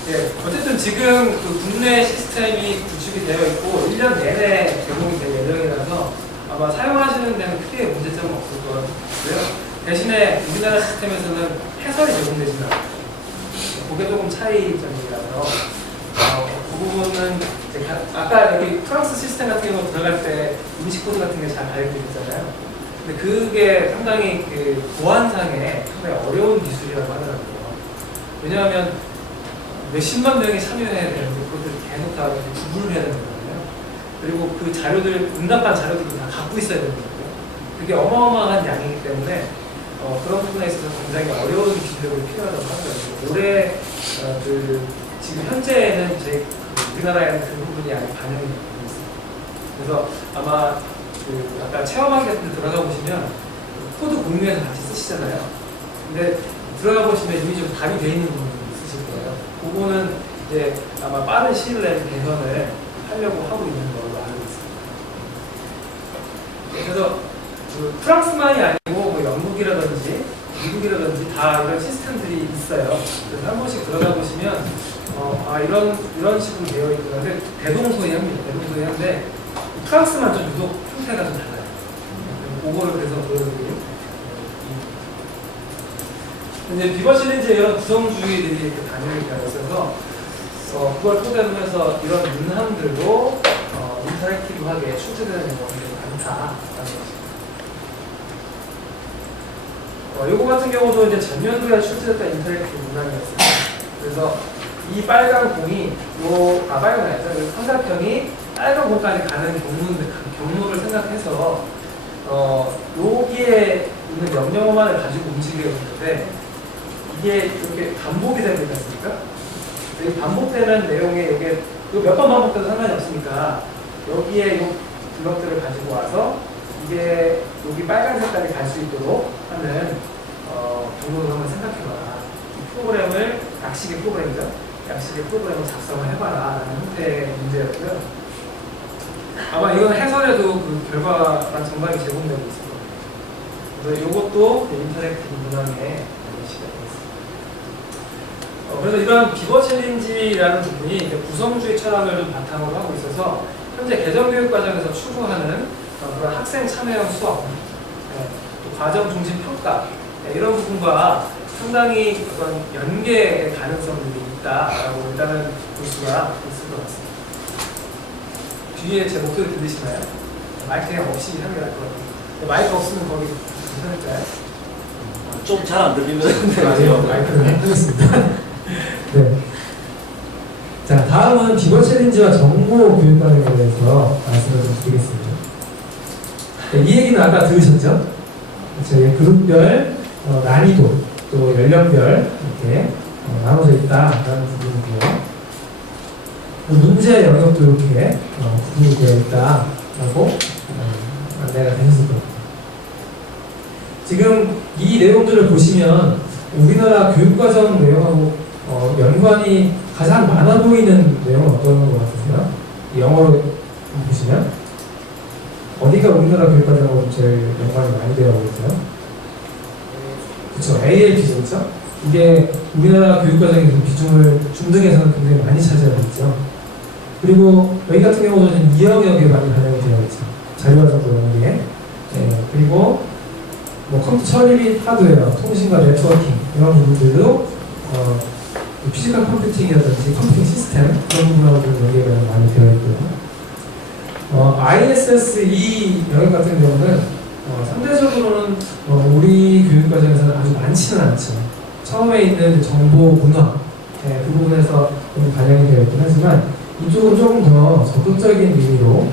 네, 어쨌든 지금 그 국내 시스템이 구축이 되어 있고 1년 내내 제공이 될 예정이라서 아마 사용하시는 데는 크게 문제점은 없을 것 같고요. 대신에 우리나라 시스템에서는 해설이 제공되지는 않아요. 그게 조금 차이점이라서 그 부분은 아까 여기 프랑스 시스템 같은 경우 들어갈 때 인식 코드 같은 게 잘 가리켜 있잖아요. 근데 그게 상당히 그 보안상에 상당히 어려운 기술이라고 하더라고요. 왜냐하면 몇십만 명이 참여해야 되는데 그것들 계속 다 구분을 해야 되는 거거든요. 그리고 그 자료들, 응답한 자료들도 다 갖고 있어야 되는 거고요. 그게 어마어마한 양이기 때문에 그런 부분에 있어서 굉장히 어려운 기술력이 필요하다고 하더라고요. 올해 지금 현재는 저희 우리나라에는 그 부분이 아직 반영이 되고 있습니다. 그래서 아마 아까 체험하기 같은 데 들어가 보시면 코드 공유해서 같이 쓰시잖아요. 근데 들어가 보시면 이미 좀 답이 돼 있는 부분이 있으실 거예요. 그거는 이제 아마 빠른 시일 내에 개선을 하려고 하고 있는 걸로 알고 있습니다. 그래서 그 프랑스만이 아니고 뭐 영국이라든지 미국이라든지 다 이런 시스템들이 있어요. 그래서 한 번씩 들어가 보시면 이런 식으로 되어 있구나. 근데 대동소이합니다. 대동소이한데 프랑스만 좀 유독 형태가 좀 달라요. 그거를 그래서 보여드리고. 이제 비버실린지에 이런 구성주의들이 이렇게 반영이 되어 있어서 그걸 토대로 해서 이런 문항들도 인터랙티브하게 출제되는 경우가 많다라는 것입니다. 요거 같은 경우도 이제 전년도에 출제됐던 인터랙티브 문항이었어요. 그래서 이 빨간 공이 빨간이 아니죠. 삼각형이 빨간 공까지 가는 경로를 생각해서 여기에 있는 명령어만을 가지고 움직이게 되는데 이게 이렇게 반복이 되지 않습니까? 이 반복되는 내용에 이게 몇 번 반복돼도 상관이 없으니까 여기에 이 블럭들을 가지고 와서 이게 여기 빨간 색깔이 갈 수 있도록 하는 경로를 한번 생각해봐라. 이 프로그램을 약식의 프로그램이죠. 약식의 프로그램을 작성을 해봐라 라는 형태의 문제였고요. 아마 이건 해설에도 그 결과가 전반이 제공되고 있을 겁니다. 그래서 이것도 인터랙티브 문항에 그래서 이런 비버 챌린지라는 부분이 이제 구성주의 철학을 좀 바탕으로 하고 있어서 현재 개정교육 과정에서 추구하는 그런 학생 참여형 수업, 또 과정 중심 평가 이런 부분과 상당히 어떤 연계의 가능성들이 있다라고 일단은 볼 수가 있을 것 같습니다. 뒤에 제 목소리 들리시나요? 마이크 그냥 없이 하는 게 나을 것 같아요. 마이크 없으면 거기 괜찮을까요? 좀 잘 안 들리면 마이크를 하겠습니다. 네. 자, 다음은 비버 챌린지와 정보 교육 과정에 대해서 말씀을 좀 드리겠습니다. 네, 이 얘기는 아까 들으셨죠? 저희 그룹별 난이도 또 연령별 이렇게 나눠져 있다라는 부분이고요. 문제 영역도 이렇게 구분이 되어 있다라고 안내가 되셨을 겁니다. 지금 이 내용들을 보시면 우리나라 교육과정 내용하고 연관이 가장 많아 보이는 내용은 어떤 것 같으세요? 영어로 보시면 어디가 우리나라 교육과정하고 제일 연관이 많이 되어 보이세요? 그렇죠. ALP죠, 그렇죠? 이게 우리나라 교육과정의 비중을 중등에서는 굉장히 많이 차지하고 있죠. 그리고 여기 같은 경우는 2영역에 많이 반영이 되어 있죠. 자료과정도 영역에. 그리고 뭐 컴퓨터 처리 및 하드웨어, 통신과 네트워킹 이런 부분들도 피지컬 컴퓨팅이라든지 컴퓨팅 시스템 그런 부분하고 좀 연계가 많이 되어 있고요. ISS2 영역 같은 경우는 상대적으로는 우리 교육 과정에서는 아주 많지는 않죠. 처음에 있는 정보 문화 그 부분에서 좀 반영이 되어 있긴 하지만 이쪽은 조금 더 적극적인 의미로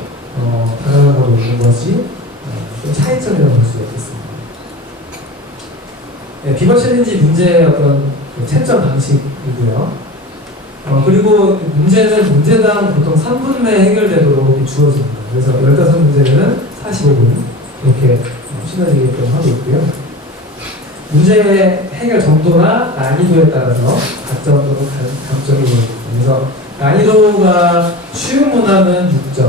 다가가고 있는 것이 좀 차이점이라고 볼 수가 있겠습니다. 비버 챌린지 문제의 어떤 채점 방식이고요. 그리고 문제는 문제당 보통 3분 내에 해결되도록 주어집니다. 그래서 15문제는 45분 이렇게 쉬워지게끔 하고 있고요. 문제 해결 정도나 난이도에 따라서 각점으로 감점이 보입니다. 그래서 난이도가 쉬운 문항은 6점,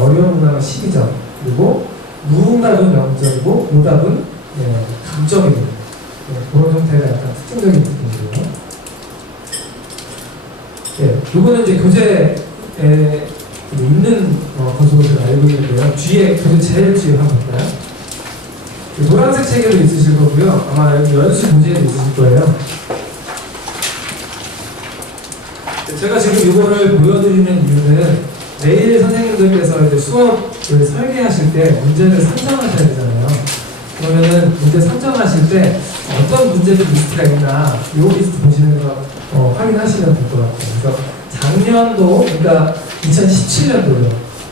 어려운 문항은 12점, 그리고 무응답은 0점이고 오답은 감점입니다. 그런 형태가 약간 특징적인 부분이고요. 이거는 이제 교재에 있는 것으로 제가 알고 있는데요. 뒤에 교재 제일 뒤에 한번 볼까요? 노란색 책에도 있으실 거고요. 아마 여기 연수 문제에도 있으실 거예요. 제가 지금 이거를 보여드리는 이유는 내일 선생님들께서 이제 수업을 설계하실 때 문제를 선정하셔야 되잖아요. 그러면은 문제 선정하실 때 어떤 문제들 리스트가 있나 이 리스트 보시면서 확인하시면 될 것 같아요. 그래서 작년도, 그러니까 2017년도요.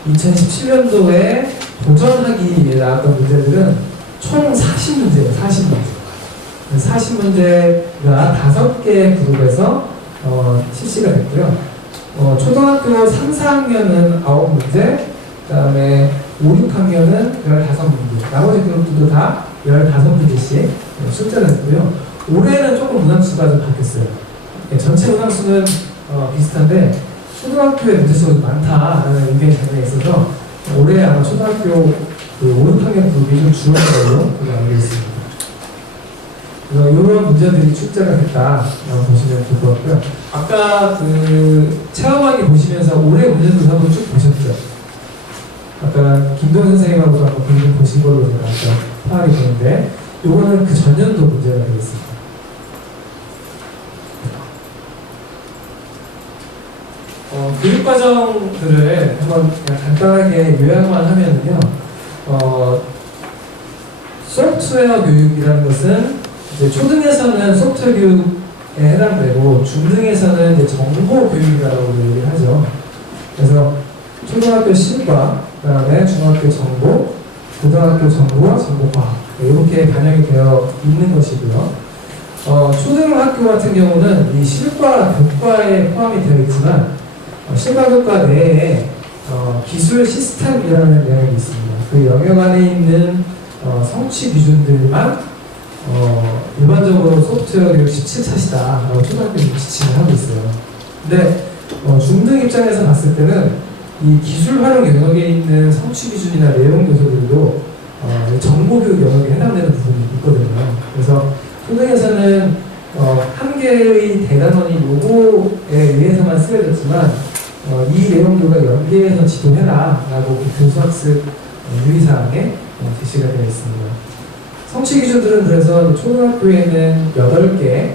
2017년도에 도전하기에 나왔던 문제들은 총 40문제예요. 40문제. 40문제가 5개의 그룹에서 실시가 됐고요. 초등학교 3, 4학년은 9문제, 그 다음에 5, 6학년은 15문제, 나머지 그룹들도 다 15문제씩 출제를 했고요. 올해는 조금 문항수가 좀 바뀌었어요. 전체 문항수는 비슷한데 초등학교에 문제수가 좀 많다라는 의견이 작년에 있어서 올해 아마 초등학교 그 5, 6학년 부분이 좀 줄어든 걸로 제가 알고 있습니다. 그래서 이런 문제들이 출제가 됐다라고 보시면 될 것 같고요. 아까 그 체험하기 보시면서 올해 문제들 한번 쭉 보셨죠? 아까 김동 선생님하고도 한번 공부 보신 걸로 제가 아까 파악이 되는데 요거는 그 전년도 문제가 되겠습니다. 교육과정들을 한번 그냥 간단하게 요약만 하면은요, 소프트웨어 교육이라는 것은 이제 초등에서는 소프트웨어 교육에 해당되고 중등에서는 이제 정보 교육이라고 얘기를 하죠. 그래서 초등학교 실과, 그다음에 중학교 정보, 고등학교 정보와 정보과학 이렇게 반영이 되어 있는 것이고요. 초등학교 같은 경우는 이 실과, 교과에 포함이 되어 있지만 실과 교과 내에 기술 시스템이라는 영역이 있습니다. 그 영역 안에 있는 성취 기준들만 일반적으로 소프트웨어 교육 17차시다라고 초등학교는 지칭을 하고 있어요. 근데 중등 입장에서 봤을 때는 이 기술 활용 영역에 있는 성취 기준이나 내용 요소들도 정보 교육 영역에 해당되는 부분이 있거든요. 그래서 초등에서는 한 개의 대단원이 요거에 의해서만 쓰여졌지만 이 내용들과 연계해서 지도해라 라고 그 교수학습 유의사항에 제시가 되어 있습니다. 성취 기준들은 그래서 초등학교에는 8개,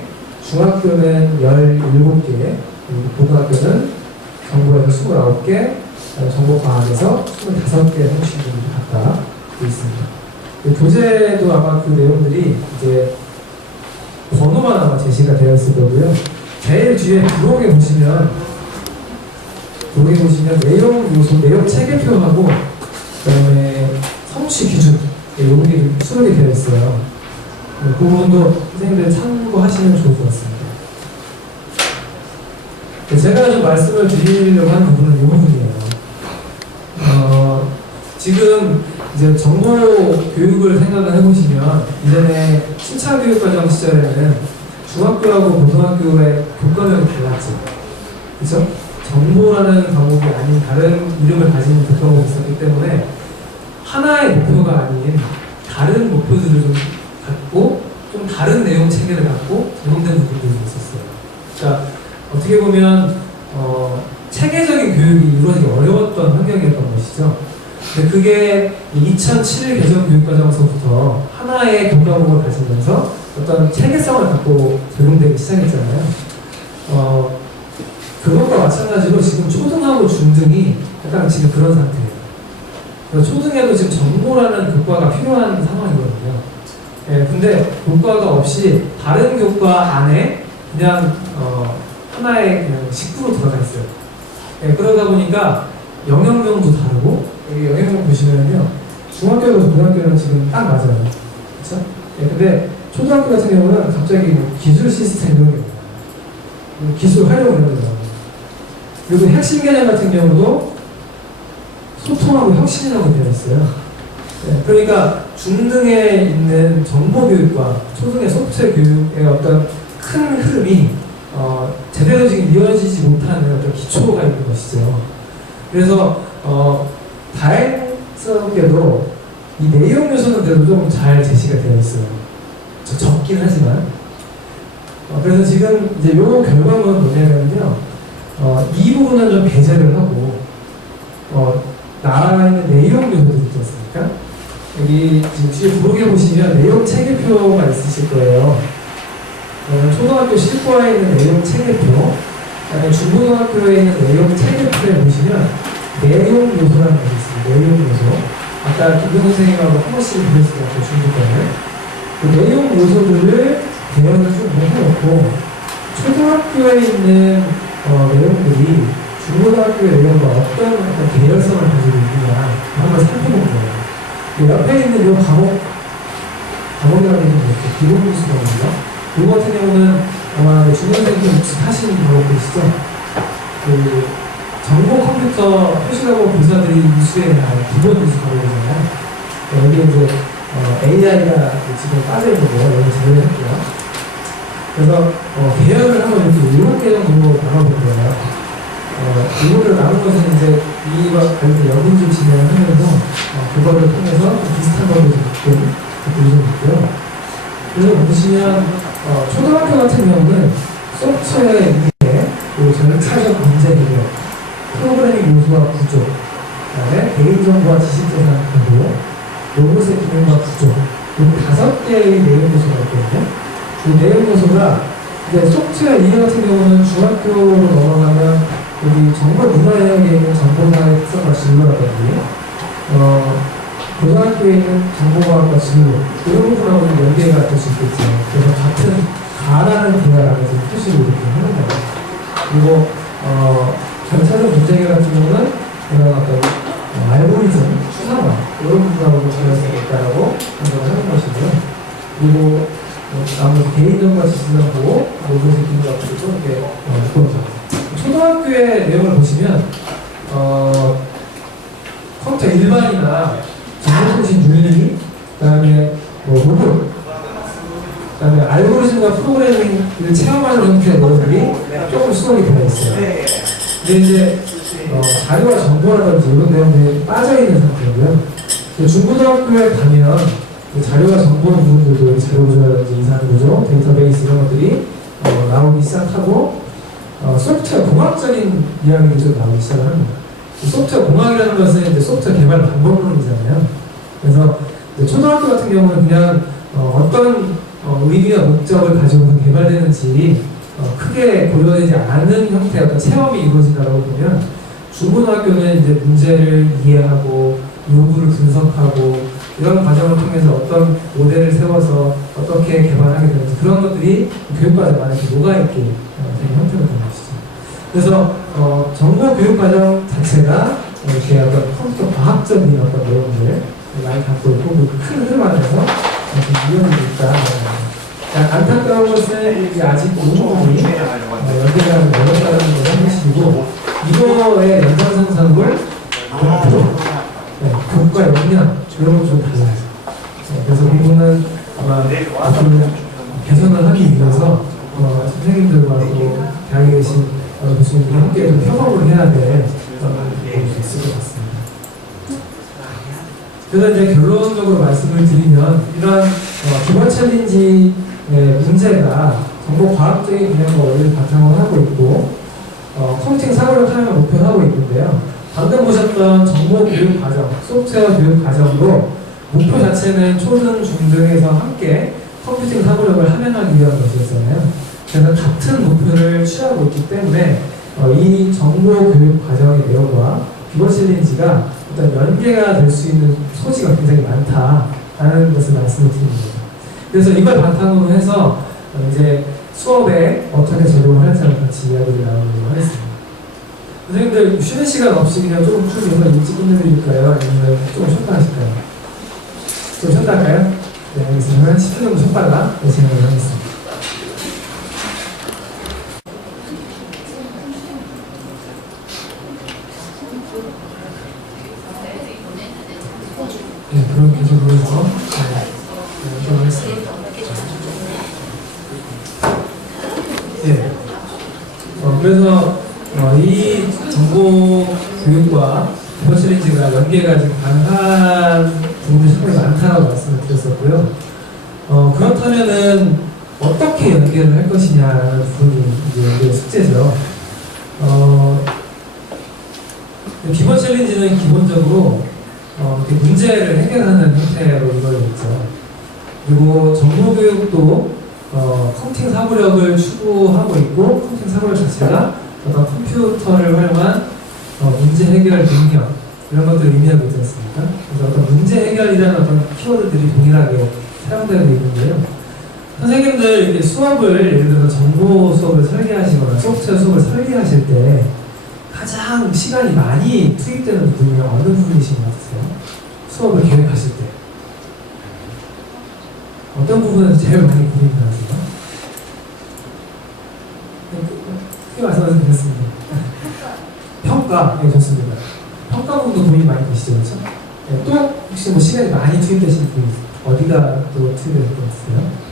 중학교는 17개, 그리고 고등학교는 정보에서 29개, 정보과학에서 25개의 성취 기준이 각각 되어 있습니다. 교재도 아마 그 내용들이 이제 번호만 아마 제시가 되어 있을 거고요. 제일 뒤에 부록에 보시면 내용 요소, 내용 체계표하고 그다음에 성취 기준 이런 게 수록이 되어 있어요. 그 부분도 선생님들 참고하시면 좋을 것 같습니다. 제가 좀 말씀을 드리려고 하는 부분은 이 부분이에요. 지금 이제 정보 교육을 생각을 해보시면 이전에 신차교육과정 시절에는 중학교하고 고등학교의 교과명이 달랐죠. 그렇죠? 정보라는 과목이 아닌 다른 이름을 가진 교과목이 있었기 때문에 하나의 목표가 아닌 다른 목표들을 좀 갖고 좀 다른 내용 체계를 갖고 적용된 부분들이 있었어요. 그러니까 어떻게 보면 체계적인 교육이 이루어지기 어려웠던 환경이었던 것이죠. 근데 그게 2007 개정 교육과정서부터 하나의 교과목을 가지면서 어떤 체계성을 갖고 적용되기 시작했잖아요. 그것과 마찬가지로 지금 초등하고 중등이 약간 지금 그런 상태예요. 그래서 초등에도 지금 정보라는 교과가 필요한 상황이거든요. 예, 근데 교과가 없이 다른 교과 안에 그냥 하나의 그냥 식구로 들어가 있어요. 예, 그러다 보니까 영역명도 다르고 여기 영역명 보시면요, 중학교하고 고등학교는 지금 딱 맞아요. 그렇죠? 예, 근데 초등학교 같은 경우는 갑자기 뭐 기술 시스템 이런 게 나와요. 기술 활용 이런 게 나와요. 그리고 핵심 개념 같은 경우도 소통하고 혁신이라고 되어 있어요. 네, 그러니까 중등에 있는 정보교육과 초등의 소프트웨어 교육의 어떤 큰 흐름이 제대로 지금 이어지지 못하는 어떤 기초가 있는 것이죠. 그래서 다행스럽게도 이 내용 요소는 그래도 좀 잘 제시가 되어 있어요. 적긴 하지만. 그래서 지금 이제 요 결과물은 뭐냐면요, 이 부분은 좀 배제를 하고 나와 있는 내용 요소들이 있지 않습니까? 여기 지금 뒤에 부록에 보시면 내용 체계표가 있으실 거예요. 초등학교 실과에 있는 내용 체계표, 그다음에 중고등학교에 있는 내용 체계표에 보시면 내용 요소라는 것이 있습니다. 내용 요소. 아까 김동 선생님하고 한 번씩 보셨을 것 같아요, 중고과는. 그 내용 요소들을 대응을 좀 해놓고 초등학교에 있는 내용들이 중고등학교의 내용과 어떤 계열성을 가지고 있느냐 한번 살펴본 거예요. 옆에 있는 이 과목이라는 게 뭐죠? 기본 기술입니다. 이거 같은 경우는 아마 중고등학교 하신 과목이시죠? 그 정보 컴퓨터 표시라고 교사들이 이수에 나온 기본 기술 과목이잖아요. 여기 이제 AI가 지금 빠져있는 거 여기 제외할게요. 그래서 개혁을 한번 이렇게 일곱 개정으로 나눠볼 거예요. 이거를 나눈 것은 이제 이와 관련된 연구를 진행을 하면서 그거를 통해서 비슷한 거를 좀 있고요. 그래서 보시면 초등학교 같은 경우는 소프트웨어 인계, 그리고 절차적 문제 해결, 프로그래밍 요소와 구조, 그다음에 개인정보와 지식재산 구조, 로봇의 기능과 구조, 이 5개의 내용 요소가 있거든요. 이 내용 요소가 이제 소프트웨어 인계 같은 경우는 중학교로 넘어가면 여기 정보 문화에 있는 정보과의 특성과 진로라든지 고등학교에 있는 정보과학과 진로 이런 부분하고는 연계가 될 수 있겠죠. 그래서 같은 가라는 대화라는 표시를 이렇게 하는 거예요. 그리고 전체적 문제 해결 같은 경우는 그런 어떤 알고리즘, 추상화 이런 부분하고도 연결할 수 있다라고 생각을 하는 것이고요. 그리고 아무래도 개인정보와 지식재산 보호, 로봇의 기능 같은 것도 이렇게 보여줘요. 초등학교의 내용을 보시면 컴퓨터 일반이나 정보통신 윤리, 그다음에 로봇, 그다음에 알고리즘과 프로그래밍을 체험하는 형태의 내용들이 조금 수록이 되어 있어요. 근데 이제 자료와 정보라든지 이런 내용들이 빠져 있는 상태고요. 중고등학교에 가면 자료와 정보 부분들도 자료 구조라든지 이상 구조, 데이터베이스 이런 것들이 나오기 시작하고. 소프트웨어 공학적인 이야기도 좀 나오기 시작을 합니다. 소프트웨어 공학이라는 것은 이제 소프트웨어 개발 방법론이잖아요. 그래서 초등학교 같은 경우는 그냥 어떤 의미와 목적을 가지고 개발되는지 크게 고려되지 않은 형태의 어떤 체험이 이루어진다고 보면, 중고등학교는 이제 문제를 이해하고 요구를 분석하고 이런 과정을 통해서 어떤 모델을 세워서 어떻게 개발하게 되는지 그런 것들이 교육과정 안에 녹아있게 되는 형태로 되는 것이죠. 그래서 정보 교육과정 자체가 이렇게 어떤 컴퓨터 과학적인 어떤 내용들을 많이 갖고 있고 큰 흐름 안에서 이루어지고 있다. 안타까운 것은 이게 아직 부분이 연계가 어렵다는 것을 사실이고, 이거의 연장선상을 교과 역량 이런 것좀 달라요. 그래서 이 부분은 아마 앞으로 개선을 하기 위해서 선생님들과 또 대학에 계신 교수님들이 함께 좀 협업을 해야 될 부분이 있을 것 같습니다. 그래서 이제 결론적으로 말씀을 드리면, 이러한 기본 챌린지의 문제가 정보 과학적인 개념과 원리를 바탕으로 하고 있고 컴퓨팅 사고력 하나를 목표로 하고 있는데요. 방금 보셨던 정보 교육 과정, 소프트웨어 교육 과정도 목표 자체는 초등, 중등에서 함께 컴퓨팅 사고력을 함양하기 위한 것이었잖아요. 그래서 같은 목표를 취하고 있기 때문에 이 정보 교육 과정의 내용과 기본 챌린지가 어떤 연계가 될 수 있는 소지가 굉장히 많다라는 것을 말씀을 드리는 거죠. 그래서 이걸 바탕으로 해서 이제 수업에 어떻게 적용을 할지를 같이 이야기를 나누도록 하겠습니다. 선생님들 쉬는 시간 없이 그냥 조금 쭉 해서 일찍 끝내드릴까요? 아니면 조금 쉬었다 하실까요? 좀 쉬었다 할까요? 네, 알겠습니다. 한 10분 정도 쉬었다가 진행을 하겠습니다. 네, 그럼 계속으로 해서 좀 하겠습니다. 네. 그래서 이 정보 교육과 기본 챌린지가 연계가 지금 가능한 부분이 상당히 많다고 말씀을 드렸었고요. 그렇다면은 어떻게 연계를 할 것이냐라는 부분이 이제 연계 숙제죠. 기본 챌린지는 기본적으로 문제를 해결하는 형태로 이루어져 있죠. 그리고 정보 교육도 컴퓨팅 사고력을 추구하고 있고, 컴퓨팅 사고력 자체가 어떤 컴퓨터를 활용한 문제 해결 능력 이런 것들을 의미하고 있지 않습니까? 그래서 어떤 문제 해결이라는 어떤 키워드들이 동일하게 사용되고 있는데요. 선생님들 이렇게 수업을 예를 들어서 정보 수업을 설계하시거나 소프트웨어 수업을 설계하실 때 가장 시간이 많이 투입되는 부분이 어느 부분이신 것 같으세요? 수업을 계획하실 때 어떤 부분에서 제일 많이 고민을 하세요? 크게 말씀하시면 되겠습니다. 평가, 네, 좋습니다. 평가 부분도 고민이 많이 되시죠, 그렇죠? 네, 또 혹시 뭐 시간이 많이 투입되신 분이 어디가 또 투입될 것 같으세요?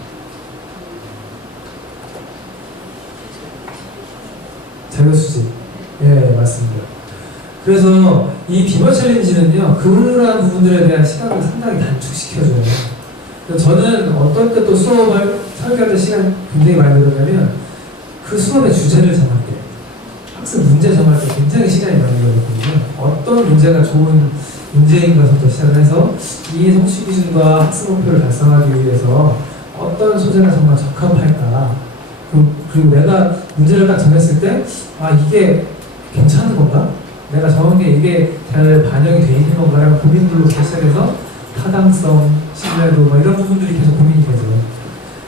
자료 수집. 예, 맞습니다. 그래서 이 비버 챌린지는요, 그러한 부분들에 대한 시간을 상당히 단축시켜줘요. 저는 어떤 때 또 수업을 설계할 때 시간이 굉장히 많이 들었냐면, 그 수업의 주제를 정할 때, 학습 문제 정할 때 굉장히 시간이 많이 걸렸거든요. 어떤 문제가 좋은 문제인가부터 시작을 해서 이 성취 기준과 학습 목표를 달성하기 위해서 어떤 소재가 정말 적합할까, 그리고 내가 문제를 딱 정했을 때 이게 괜찮은 건가? 내가 정한 게 이게 잘 반영이 돼 있는 건가라는 고민들로 시작해서 타당성, 신뢰도 이런 부분들이 계속 고민이 되죠.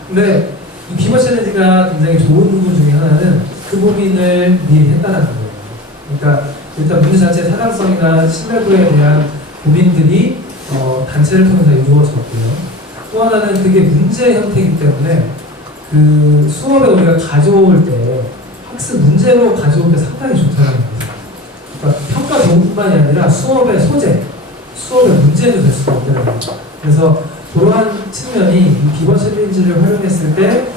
근데 이 비버 챌린지가 굉장히 좋은 부분 중에 하나는 그 고민을 미리 했다는 거예요. 그러니까 일단 문제 자체의 타당성이나 신뢰도에 대한 고민들이 단체를 통해서 이루어졌고요. 또 하나는 그게 문제 형태이기 때문에 그 수업에 우리가 가져올 때 학습 문제로 가져올 때 상당히 좋다는 거예요. 그러니까 평가 도구뿐만이 아니라 수업의 소재, 수업의 문제도 될 수가 있다는 거죠. 그래서 그러한 측면이 이 비버 챌린지를 활용했을 때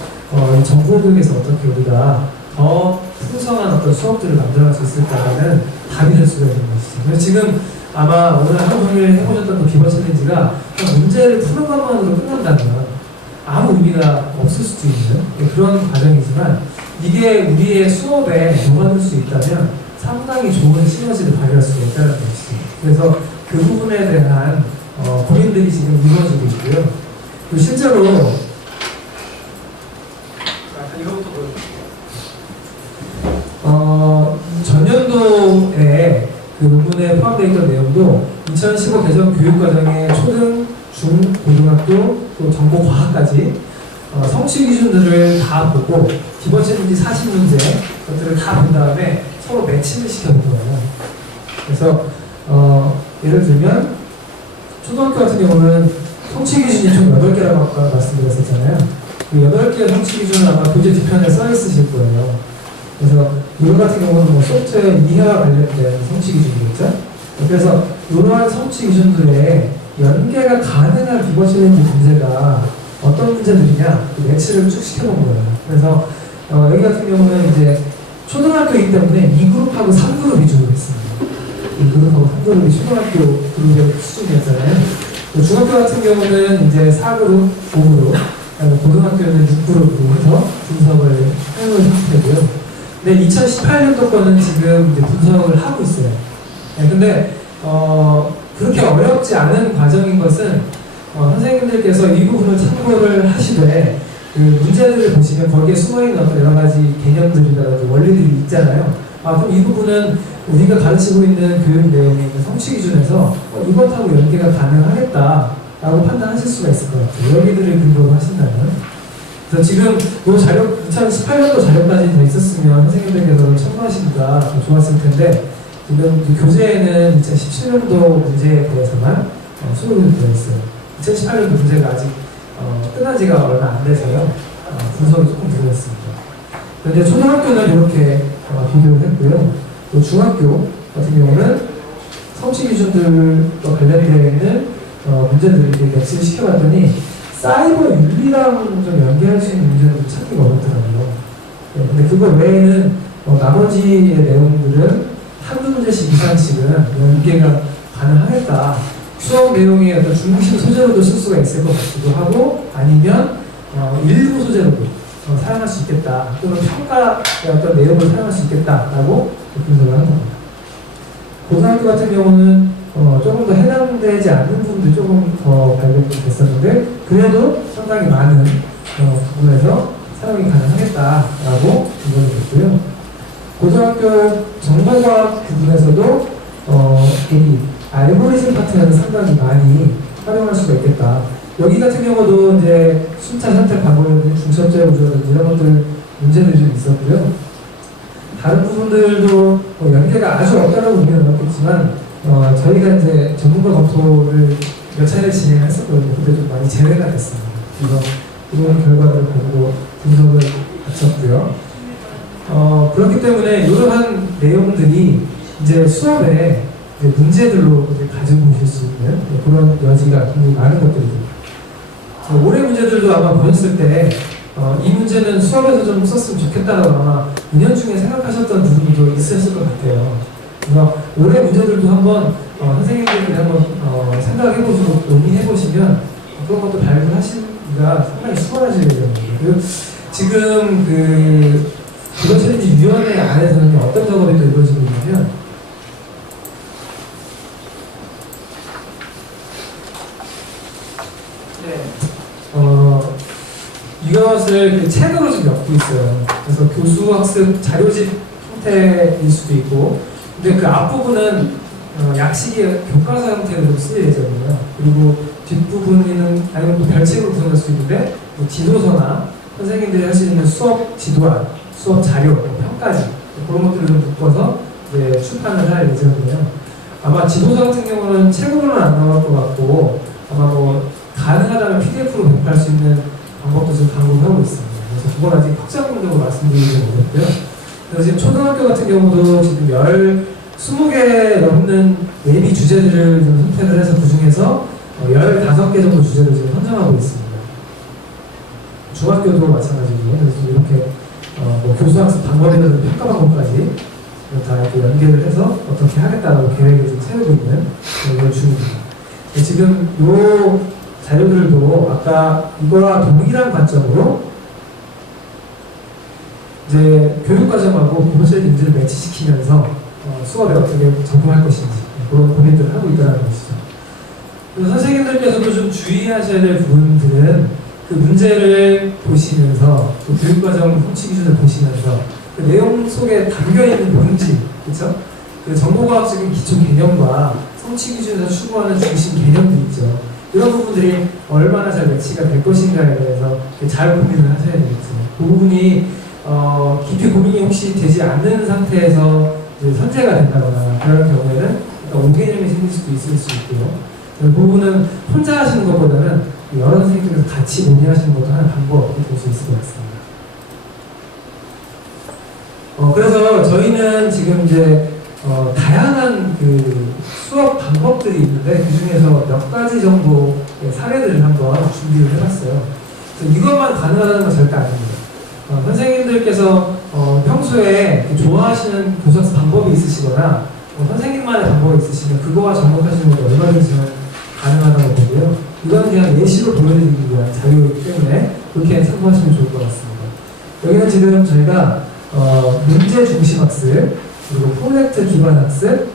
정보교육에서 어떻게 우리가 더 풍성한 어떤 수업들을 만들어갈 수 있을까라는 답이 될 수가 있는 것이죠. 그래서 지금 아마 오늘 하루 종일 해보셨던 그 비버 챌린지가 문제를 푸는 것만으로 끝난다면 아무 의미가 없을 수도 있는 그런 과정이지만, 이게 우리의 수업에 녹아들 수 있다면 상당히 좋은 시너지를 발휘할 수가 있다는 것이죠. 그래서 그 부분에 대한 고민들이 지금 이루어지고 있고요. 그리고 실제로 이것부터 보여드릴게요. 전년도에 그 논문에 포함되어 있던 내용도 2015 개정 교육과정의 초등, 중, 고등학교, 또 정보과학까지 성취 기준들을 다 보고 비버 챌린지 40문제 것들을 다 본 다음에 서로 매칭을 시켜본 거예요. 그래서 예를 들면 초등학교 같은 경우는 성취 기준이 총 8개라고 아까 말씀드렸었잖아요. 그 8개의 성취 기준은 아마 교재 뒤편에 써 있으실 거예요. 그래서 이거 같은 경우는 뭐 소프트웨어 이해와 관련된 성취 기준이겠죠. 그래서 이러한 성취 기준들에 연계가 가능한 비버 챌린지 문제가 어떤 문제들이냐, 그 매치를 쭉 시켜본 거예요. 그래서 여기 같은 경우는 이제 초등학교이기 때문에 2그룹하고 3그룹 위주로 했습니다. 2그룹하고 3그룹이 초등학교 그룹의 수준이었잖아요. 중학교 같은 경우는 이제 4그룹, 5그룹, 고등학교는 6그룹으로 해서 분석을 해놓은 상태고요. 근데 2018년도 거는 지금 이제 분석을 하고 있어요. 네, 근데 그렇게 어렵지 않은 과정인 것은 선생님들께서 이 부분을 참고를 하시되 그 문제들을 보시면 거기에 숨어있는 어떤 여러 가지 개념들이라든지 원리들이 있잖아요. 그럼 이 부분은 우리가 가르치고 있는 교육 내용의 성취 기준에서 이것하고 연계가 가능하겠다라고 판단하실 수가 있을 것 같아요. 여기들을 근거로 하신다면. 그래서 지금 이 자료, 2018년도 자료까지 더 있었으면 선생님들께서 참고하시기가 더 좋았을 텐데, 지금 교재에는 2017년도 문제에 대해서만 수록이 되어 있어요. 2018년도 문제가 아직 끝난 지가 얼마 안 돼서요. 분석이 조금 부족했습니다. 그런데 초등학교는 이렇게 비교를 했고요. 또 중학교 같은 경우는 성취 기준들과 관련되어 있는 문제들을 이렇게 매치를 시켜봤더니 사이버 윤리랑 좀 연계할 수 있는 문제는 찾기가 어렵더라고요. 네, 근데 그거 외에는 나머지의 내용들은 한두 문제씩 이상씩은 연계가 가능하겠다. 수업 내용의 어떤 중심 소재로도 쓸 수가 있을 것 같기도 하고, 아니면 일부 소재로도 사용할 수 있겠다. 또는 평가의 어떤 내용을 사용할 수 있겠다라고 분석을 한 겁니다. 고등학교 같은 경우는 조금 더 해당되지 않는 부분도 조금 더 발견이 됐었는데, 그래도 상당히 많은 부분에서 사용이 가능하겠다라고 분석이 됐고요. 고등학교 정보과학 부분에서도 이 알고리즘 파트는 상당히 많이 활용할 수가 있겠다. 여기 같은 경우도 이제 순차 선택 방법이라든지 중첩제 구조라든지 이런 것들 문제들이 좀 있었고요. 다른 부분들도 연계가 아주 없다라고 보기는 어렵겠지만 저희가 이제 전문가 검토를 몇 차례 진행했었거든요. 그때 좀 많이 제외가 됐습니다. 그래서 이런 결과를 보고 분석을 마쳤고요. 그렇기 때문에 이러한 내용들이 이제 수업에 이제 문제들로 이제 가지고 오실 수 있는 그런 여지가 굉장히 많은 것들이죠. 올해 문제들도 아마 보셨을 때 이 문제는 수업에서 좀 썼으면 좋겠다라고 아마 은연중에 생각하셨던 부분도 있으셨을 것 같아요. 그래서 올해 문제들도 한번 선생님들끼리 한번 생각해보시고 논의해보시면 그런 것도 발굴하시기가 상당히 수월하실 예정입니다. 그리고 지금 그런 챌린지 위원회 안에서는 어떤 작업이 또 이루어지고 있냐면 이것을 책으로 지금 엮고 있어요. 그래서 교수 학습 자료집 형태일 수도 있고, 근데 그 앞부분은 약식의 교과서 형태로 쓰일 예정이에요. 그리고 뒷부분은 아니면 또 별책으로 구성될 수 있는데 뭐 지도서나 선생님들이 할 수 있는 수업 지도안, 수업 자료, 평가지 그런 것들을 좀 묶어서 이제 출판을 할 예정이에요. 아마 지도서 같은 경우는 책으로는 안 나올 것 같고 아마 뭐 가능하다면 PDF로 배포할 수 있는 방법도 지금 강구를 하고 있습니다. 그래서 그건 아직 확정적으로 말씀드리지 못했고요. 그래서 지금 초등학교 같은 경우도 지금 20개 넘는 예비 주제들을 좀 선택을 해서 그 중에서 15개 정도 주제를 지금 선정하고 있습니다. 중학교도 마찬가지고요. 그래서 이렇게 뭐 교수학습 방법이라든지 평가 방법까지 다 이렇게 연계를 해서 어떻게 하겠다라고 계획을 좀 세우고 있는 그런 중입니다. 지금 요 자료들도 아까 이거와 동일한 관점으로 이제 교육과정하고 기본적인 문제를 매치시키면서 수업에 어떻게 적용할 것인지 그런 고민들을 하고 있다는 것이죠. 그래서 선생님들께서도 좀 주의하셔야 될 부분들은 그 문제를 보시면서 그 교육과정 성취 기준을 보시면서 그 내용 속에 담겨있는 본질, 그렇죠? 그 정보과학적인 기초 개념과 성취 기준에서 추구하는 중심 개념들이 있죠. 이런 부분들이 얼마나 잘 매치가 될 것인가에 대해서 잘 고민을 하셔야 되겠죠. 그 부분이 깊이 고민이 혹시 되지 않는 상태에서 선제가 된다거나 그런 경우에는 오개념이 생길 수도 있을 수 있고요. 그 부분은 혼자 하시는 것보다는 여러 선생님들과 같이 논의하시는 것도 하나의 방법이 될 수 있을 것 같습니다. 그래서 저희는 지금 이제 다양한 그 수업 방법들이 있는데 그 중에서 몇 가지 정도의 사례들을 한번 준비를 해봤어요. 그래서 이것만 가능하다는 건 절대 아닙니다. 선생님들께서 평소에 좋아하시는 교수학습 방법이 있으시거나 선생님만의 방법이 있으시면 그거와 접목하시는 것도 얼마든지 가능하다고 보고요. 이건 그냥 예시로 보여드리기 위한 자료이기 때문에 그렇게 참고하시면 좋을 것 같습니다. 여기는 지금 저희가 문제 중심 학습, 그리고 프로젝트 기반 학습,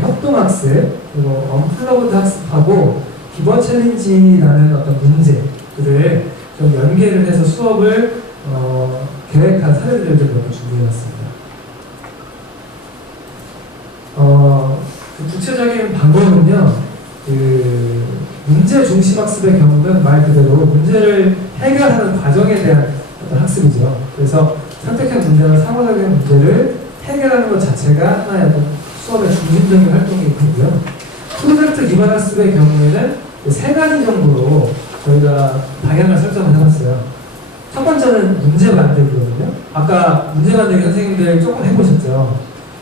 협동 학습, 그리고 언플러그드 학습하고 기본 챌린지라는 어떤 문제들을 좀 연계를 해서 수업을 계획한 사례들을 좀 몇 개 준비해봤습니다. 그 구체적인 방법은요, 그 문제 중심 학습의 경우는 말 그대로 문제를 해결하는 과정에 대한 어떤 학습이죠. 그래서 선택한 문제나 상호작용 문제를 해결하는 것 자체가 하나의 어떤 수업의 중심적인 활동이 되고요. 프로젝트 기반 학습의 경우에는 3가지 정도로 저희가 방향을 설정을 해봤어요. 첫 번째는 문제 만들기거든요. 아까 문제 만들기 선생님들 조금 해보셨죠?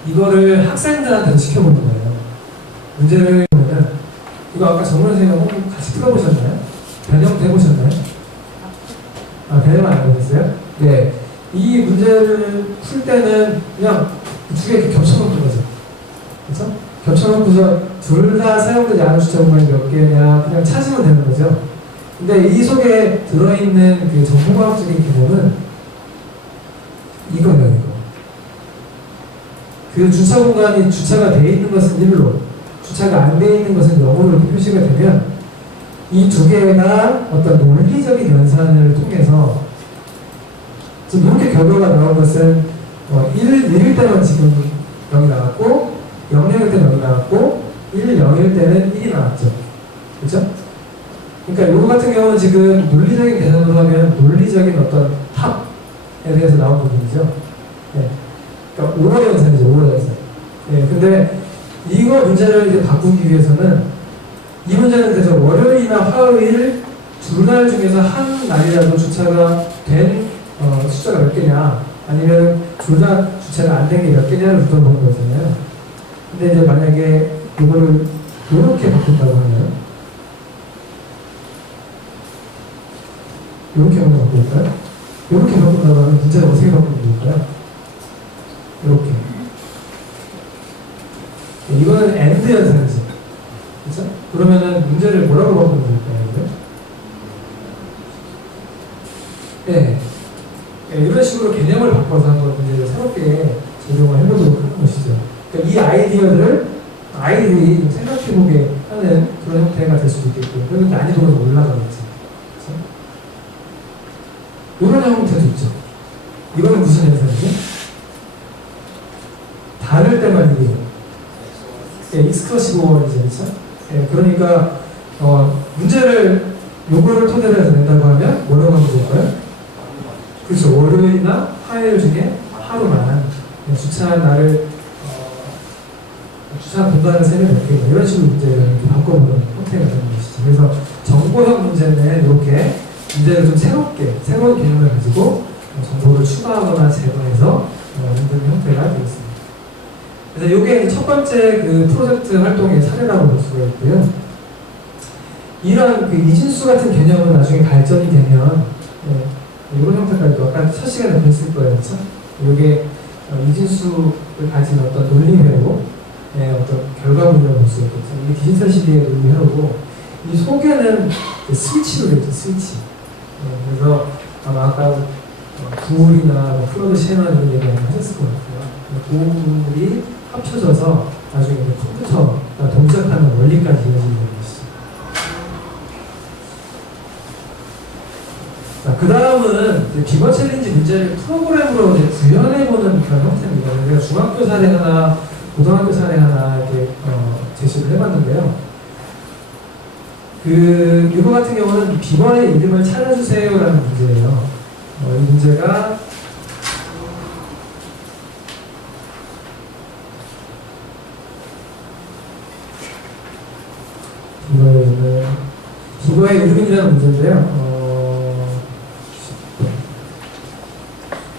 이거를 학생들한테 시켜보는 거예요. 문제를 보면은 이거 아까 정원 선생님 혹시 같이 풀어보셨나요? 변형도 해보셨나요? 변형 안 해보셨어요? 네. 이 문제를 풀 때는 그냥 두 개 겹쳐놓는 거죠. 그렇죠? 겹쳐놓고서 둘 다 사용되지 않은 숫자 공간이 몇 개냐 그냥 찾으면 되는 거죠. 근데 이 속에 들어있는 그 정보과학적인 기본은 이거예요, 이거. 그 주차 공간이 주차가 되어 있는 것은 1로, 주차가 안 되어 있는 것은 0으로 이렇게 표시가 되면 이 두 개가 어떤 논리적인 연산을 통해서 지금 이렇게 결과가 나온 것은 1일 때는 지금 0이 나왔고 0일 때는 0이 나왔고 1, 0일 때는 1이 나왔죠. 그렇죠? 그러니까 이거 같은 경우는 지금 논리적인 계산으로 하면 논리적인 어떤 합에 대해서 나온 부분이죠. 네. 그러니까 오월 연산이죠, 오월 연산. 네. 근데 이거 문제를 이제 바꾸기 위해서는 이 문제는 그래서 월요일이나 화요일 두 날 중에서 한 날이라도 주차가 된 숫자가 몇 개냐, 아니면 둘 다 주차가 안 된 게 몇 개냐를 물어보는 거잖아요. 근데 이제 만약에 이거를 이렇게 바꾼다고 하면 이렇게 한번 바꿀까요? 이렇게 바꾼다고 하면 문제를 어떻게 바꾸면 좋을까요? 이렇게. 이거는 AND 현상이죠. 그렇죠? 그러면은 문제를 뭐라고 바꾸면 될까요? 네. 네. 이런 식으로 개념을 바꿔서 한번 문제를 새롭게 적용을 해보도록 하는 것이죠. 그러니까 이 아이디어들을 아이들이 좀 생각해보게 하는 그런 형태가 될 수도 있겠고요. 그리고 난이도가 좀 올라가겠죠. 그렇죠? 이런 형태도 있죠. 이거는 무슨 현상이죠? 다를 때 말이에요. 예, 익스크러시브 원이죠. 그렇죠? 예, 그러니까 문제를 요거를 토대로 해서 낸다고 하면 뭐라고 하면 좋을까요? 그렇죠. 월요일이나 화요일 중에 하루만 주차한 날을 주차한 공간을 세면 몇 개, 이런 식으로 문제를 이렇게 바꿔보는 형태가 되는 것이죠. 그래서 정보형 문제는 이렇게 문제를 좀 새로운 개념을 가지고 정보를 추가하거나 제거해서 만드는 형태가 되겠습니다. 그래서 이게 첫 번째 그 프로젝트 활동의 사례라고 볼 수가 있고요. 이런 그 이진수 같은 개념은 나중에 발전이 되면 이런 형태까지도 아까 첫 시간에 뵀을 거예요. 그렇죠? 이게 이진수를 가진 어떤 논리회로 어떤 결과물이라고 볼 수 있겠죠. 이게 디지털 시대의 논리회로고 이 소개는 스위치로 되어 있죠. 스위치. 그래서 아마 아까 구울이나 클로드 시에너 이런 얘기 많이 하셨을 것 같아요. 구울이 합쳐져서 나중에 컴퓨터가 동작하는 원리까지 이어지는 것이죠. 그 다음은 비번 챌린지 문제를 프로그램으로 구현해보는 그런 형태입니다. 제가 중학교 사례 하나, 고등학교 사례 하나 이렇게 제시를 해봤는데요. 이거 같은 경우는 비번의 이름을 찾아주세요라는 문제예요. 이 문제가 비번의 이름이라는 문제인데요.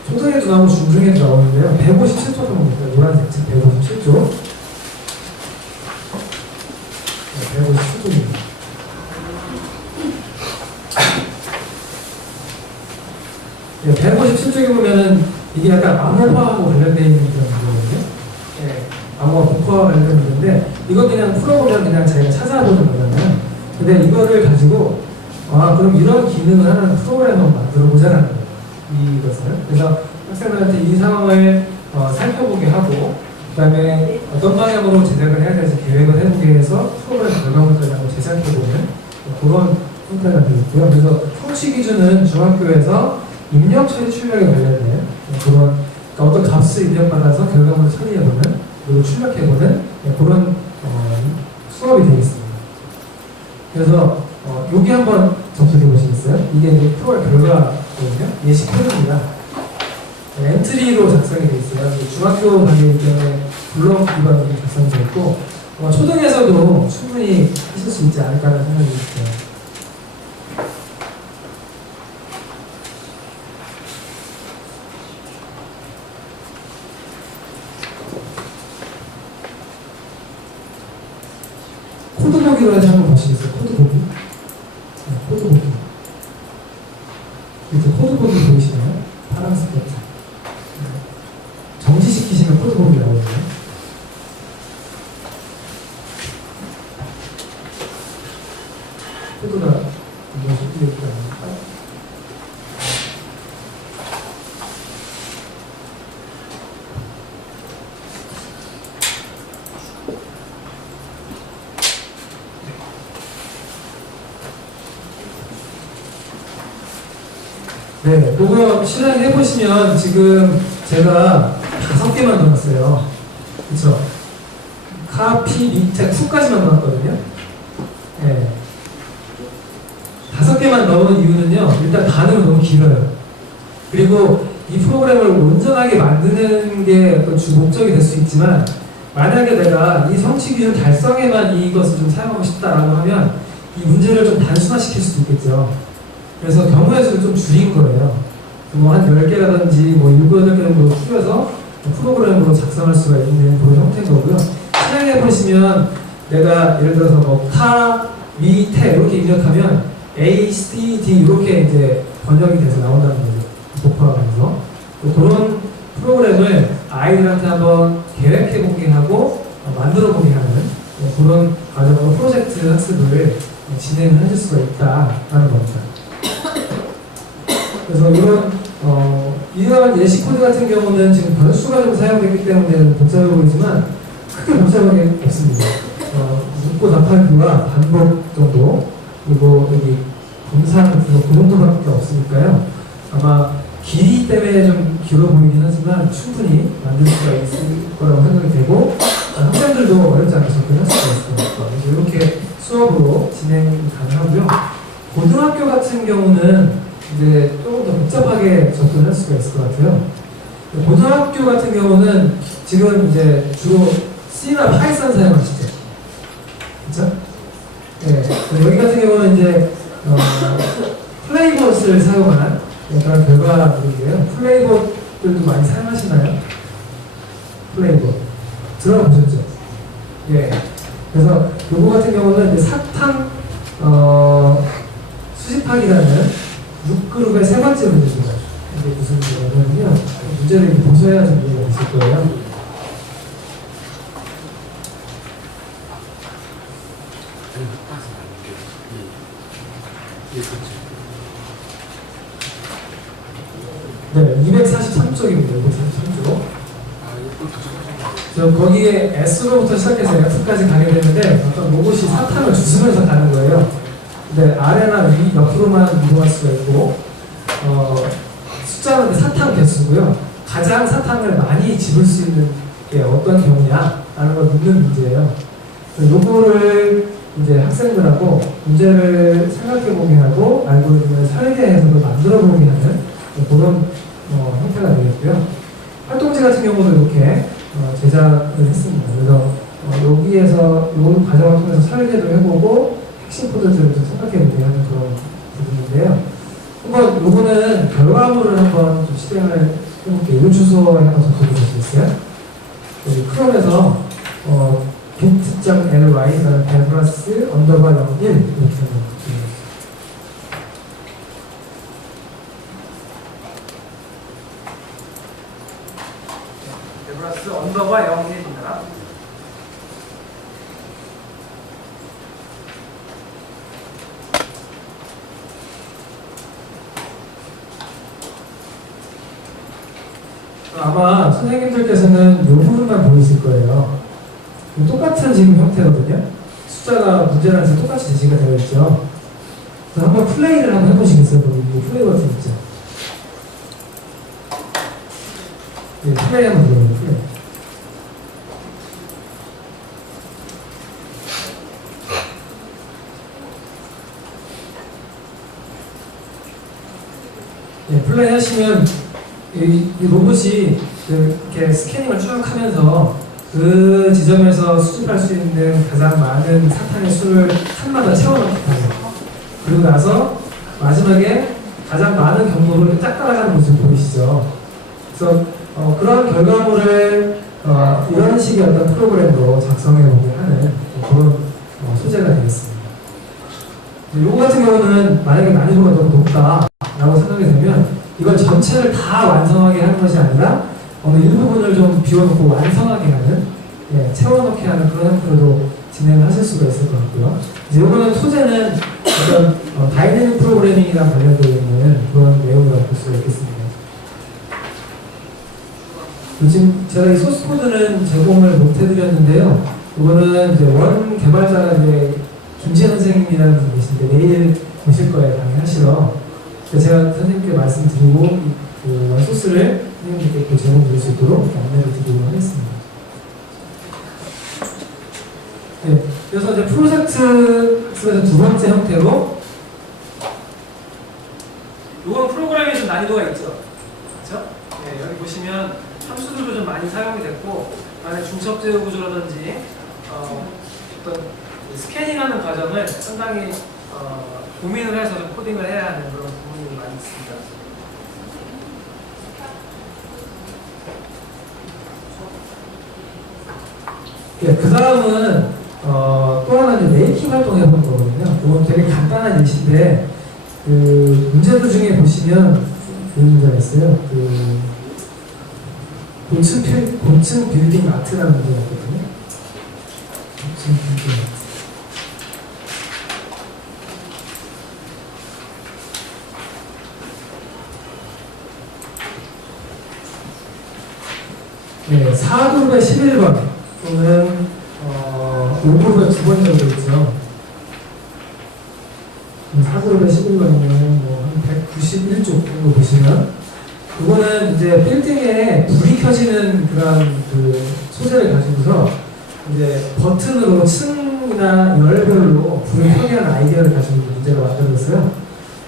초등에도 나오고 중등에도 나오는데요. 157조 정도입니다. 노란색 책 157조. 157조입니다. 네, 157쪽에 보면은 이게 약간 암호화하고 관련되어 있는 그런 문제거든요. 네, 암호화 복화와 관련된 문제인데 이건 그냥 풀어보면 그냥 자기가 찾아보는 거잖아요. 근데 이거를 가지고 그럼 이런 기능을 하는 프로그램을 만들어 보자라는 거예요. 이것을. 그래서 학생들한테 이 상황을 살펴보게 하고 그 다음에 어떤 방향으로 제작을 해야 될지 계획을 해보게 해서 프로그램 결과물까지 한번 제작해보는 그런 형태가 되겠고요. 그래서 성취 기준은 중학교에서 입력 처리 출력에 관련된 그런 그러니까 어떤 값을 입력받아서 결과물을 처리해보는 그리고 출력해보는 그런 수업이 되겠습니다. 그래서 여기 한번 접속해 보시겠어요? 이게 이제 프로그램 결과거든요. 예시 표입니다. 엔트리로 작성이 되어 있어요. 중학교 단계이기 때문에 블록 기반으로 작성이 되어 있고 초등에서도 충분히 하실 수 있지 않을까 하는 생각이 들어요. 코드 보기로 해서 한번 보시겠어요? 코드 보기. 코드 보기. 이렇게 코드 보기 보이시나요? 파란색 버튼. 정지시키시면 코드 보기 나오거든요. 코드가 무엇이 이렇게 나옵니까? 네, 그거 실행해 보시면 지금 제가 5개만 넣었어요. 그쵸? 카피 밑에 쿨까지만 넣었거든요. 네. 5개만 넣은 이유는요, 일단 단어가 너무 길어요. 그리고 이 프로그램을 온전하게 만드는 게 어떤 주 목적이 될 수 있지만, 만약에 내가 이 성취 기준 달성에만 이것을 좀 사용하고 싶다라고 하면, 이 문제를 좀 단순화시킬 수도 있겠죠. 그래서 경우의 수를 좀 줄인 거예요. 뭐 한 10개라든지 뭐 7, 8개 정도 줄여서 프로그램으로 작성할 수가 있는 그런 형태인 거고요. 실행해 보시면 내가 예를 들어서 뭐 카, 미, 태 이렇게 입력하면 A, C, D 이렇게 이제 번역이 돼서 나온다는 거죠. 도포하면서 그런 프로그램을 아이들한테 한번 계획해보게 하고 만들어보게 하는 그런 과정으로 프로젝트 학습을 진행을 해줄 수가 있다라는 겁니다. 그래서 이러한 예시 코드 같은 경우는 지금 변수가 좀 사용됐기 때문에 복잡해 보이지만 크게 복잡한 게 없습니다. 묻고 답하기와 반복 정도, 그리고 여기 분산 그 정도밖에 없으니까요. 아마 길이 때문에 좀 길어 보이긴 하지만 충분히 만들 수가 있을 거라고 생각이 되고 학생들도 어렵지 않게 접근할 수가 있을 것 같아요. 그래서 이렇게 수업으로 진행 가능하고요. 고등학교 같은 경우는 이제 조금 더 복잡하게 접근할 수가 있을 것 같아요. 고등학교 같은 경우는 지금 이제 주로 C나 파이썬 사용하시죠? 그렇죠? 네. 여기 같은 경우는 이제 플레이봇을 사용한 그런 결과물인데요. 플레이봇들도 많이 사용하시나요? 플레이봇 들어보셨죠? 예. 그래서 요거 같은 경우는 이제 사탕 수집하기라는 6그룹의 세 번째 문제입니다. 이게 무슨 문제냐면요. 문제를 이렇게 보셔야 좀 이해가 되실 거예요. 네, 243쪽입니다. 243쪽. 저 거기에 S로부터 시작해서 F까지 가게 되는데 어떤 로봇이 사탕을 주스면서 가는 거예요. 근데 아래나 위, 옆으로만 이동할 수가 있고 숫자는 사탕 개수고요. 가장 사탕을 많이 집을 수 있는 게 어떤 경우냐라는 걸 묻는 문제예요. 요거를 이제 학생들하고 문제를 생각해보게 하고 알고리즘을 설계해서 만들어보게 하는 그런 형태가 되겠고요. 활동지 같은 경우도 이렇게 제작을 했습니다. 그래서 여기에서 이 과정을 통해서 설계도 해보고 핵심 코드들을 좀 생각해보게 하는 그런 부분인데요. 한번 요거는 결과물을 한번 좀 실행을 해볼게요. 요 주소에 한번 적어주시겠어요? 여기 크롬에서 bit.ly 베브라스 _01 이렇게 한번 베브라스 _01입니다. 아마 선생님들께서는 이 부분만 보이실 거예요. 똑같은 지금 형태거든요. 숫자가 문제라서 똑같이 제시가 되어 있죠. 그래서 한번 플레이를 한번 해보시겠어요? 거기 플레이 버튼 있죠. 네, 플레이 한번 눌러보세요. 플레이. 네, 플레이 하시면 이 로봇이 이렇게 스캐닝을 쭉 하면서 그 지점에서 수집할 수 있는 가장 많은 사탕의 수를 칸마다 채워넣기도 해요. 그리고 나서 마지막에 가장 많은 경로를 딱 따라가는 모습 보이시죠? 그래서 그런 결과물을 이런 식의 어떤 프로그램으로 작성해보게 하는 그런 소재가 되겠습니다. 이거 같은 경우는 만약에 난이도가 너무 높다라고 생각이 되면 이걸 전체를 다 완성하게 하는 것이 아니라 어느 일부분을 좀 비워놓고 완성하게 하는, 채워넣게 하는 그런 형태로도 진행을 하실 수가 있을 것 같고요. 이제 이거는 소재는 어떤 다이내믹 프로그래밍이랑 관련되어 있는 그런 내용이라고 볼 수가 있겠습니다. 지금 제가 이 소스 코드는 제공을 못 해드렸는데요. 이거는 이제 원 개발자가 이제 김지현 선생님이라는 분이 계신데 내일 오실 거예요, 강의하시러. 제가 선생님께 말씀드리고 그 소스를 선생님께 또 제공드릴 수 있도록 안내를 드리도록 하겠습니다. 네, 그래서 이제 프로젝트에서 두 번째 형태로 이건 프로그램이 좀 난이도가 있죠, 그렇죠? 네, 여기 보시면 함수들도 좀 많이 사용이 됐고, 만약 중첩 제어 구조라든지 어떤 스캐닝하는 과정을 상당히 고민을 해서 좀 코딩을 해야 하는 그런 부분이 많이 있습니다. 네, 그 다음은 또 하나 이제 메이킹 활동 해보는 거거든요. 이건 되게 간단한 예시인데 그 문제들 중에 보시면 이런 문제가 있어요. 고층 빌딩 아트라는 문제가 있거든요. 고층 빌딩 아트. 네, 4그룹의 11번 또는 5그룹의 2번 정도 있죠. 4그룹의 11번이면 뭐한 191쪽 정도 보시면 그거는 이제 빌딩에 불이 켜지는 그런 그 소재를 가지고서 이제 버튼으로 층이나 열별로 불을 켜게 하는 아이디어를 가지고 문제를 만들었어요.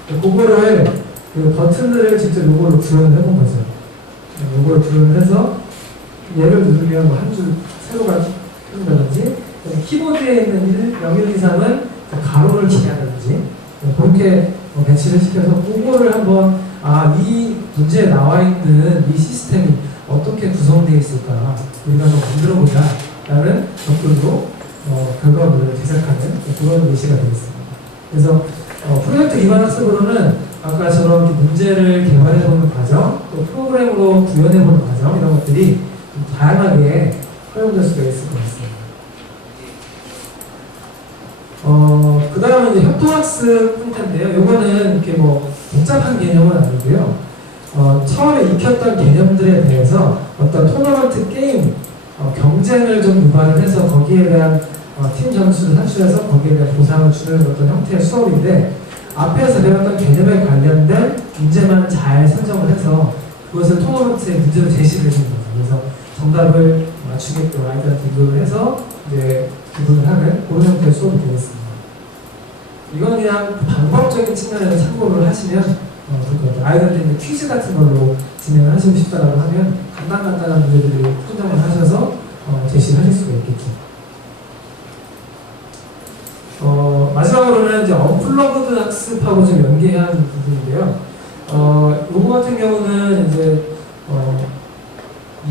그거를 그 버튼들을 직접 요걸로 구현을 해본 거죠. 요걸 구현을 해서 얘를 누르면 뭐 한 줄 세로가 켜진다든지 키보드에 있는 1, 1, 2, 3은 가로를 치게 하든지 그렇게 배치를 시켜서 그거를 한번 이 문제에 나와 있는 이 시스템이 어떻게 구성되어 있을까 우리가 한번 만들어보자 라는 접근으로 결과물을 제작하는 그런 예시가 되겠습니다. 그래서 프로젝트 기반 학습으로는 아까처럼 문제를 개발해보는 과정 또 프로그램으로 구현해보는 과정 이런 것들이 좀 다양하게 활용될 수가 있을 것 같습니다. 그 다음은 이제 협동학습 형태인데요. 요거는 이렇게 뭐 복잡한 개념은 아니고요. 처음에 익혔던 개념들에 대해서 어떤 토너먼트 게임, 경쟁을 좀 유발을 해서 거기에 대한 팀 점수를 산출해서 거기에 대한 보상을 주는 어떤 형태의 수업인데 앞에서 배웠던 개념에 관련된 문제만 잘 선정을 해서 그것을 토너먼트의 문제로 제시를 해주는 거죠. 그래서 정답을 맞추게끔 아이들한테 유도를 해서 이제 구분을 하는 그런 형태의 수업이 되겠습니다. 이건 그냥 방법적인 측면에서 참고를 하시면 좋을 것 같아요. 아이들한테 퀴즈 같은 걸로 진행을 하시고 싶다라고 하면 간단한 문제들을 선정을 하셔서 제시를 하실 수가 있겠죠. 마지막으로는 이제 언플러그드 학습하고 좀 연계한 부분인데요. 요거 같은 경우는 이제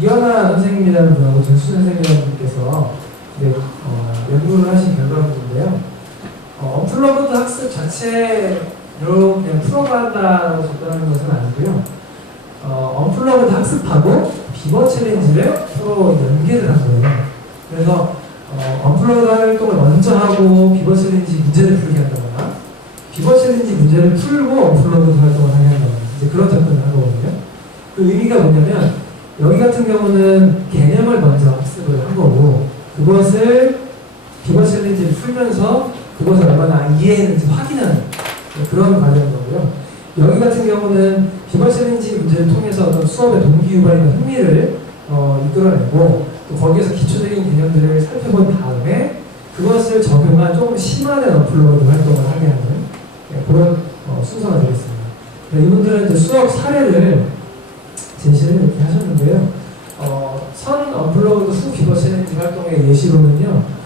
이현아 선생님이라는 분하고 전수 선생님이라는 분께서 이제 연구를 하신 결과물인데요. 언플러그드 학습 자체로 그냥 풀어간다고 접근하는 것은 아니고요. 언플러그드 학습하고 비버 챌린지를 서로 연계를 한 거예요. 그래서 언플러그드 활동을 먼저 하고 비버 챌린지 문제를 풀게 한다거나 비버 챌린지 문제를 풀고 언플러그드 활동을 하게 한다거나 이제 그런 접근을 하거든요. 그 의미가 뭐냐면 여기 같은 경우는 개념을 먼저 학습을 한 거고 그것을 비버 챌린지를 풀면서 그것을 얼마나 이해했는지 확인하는 그런 과정인 거고요. 여기 같은 경우는 비버 챌린지 문제를 통해서 어떤 수업의 동기 유발이나 흥미를 이끌어내고 또 거기에서 기초적인 개념들을 살펴본 다음에 그것을 적용한 조금 심화된 언플러그드 활동을 하게 하는 그런 순서가 되겠습니다. 이분들은 이제 수업 사례를 제시를 이렇게 하셨는데요. 선 언플러그드 후 비버 챌린지 활동의 예시로는요.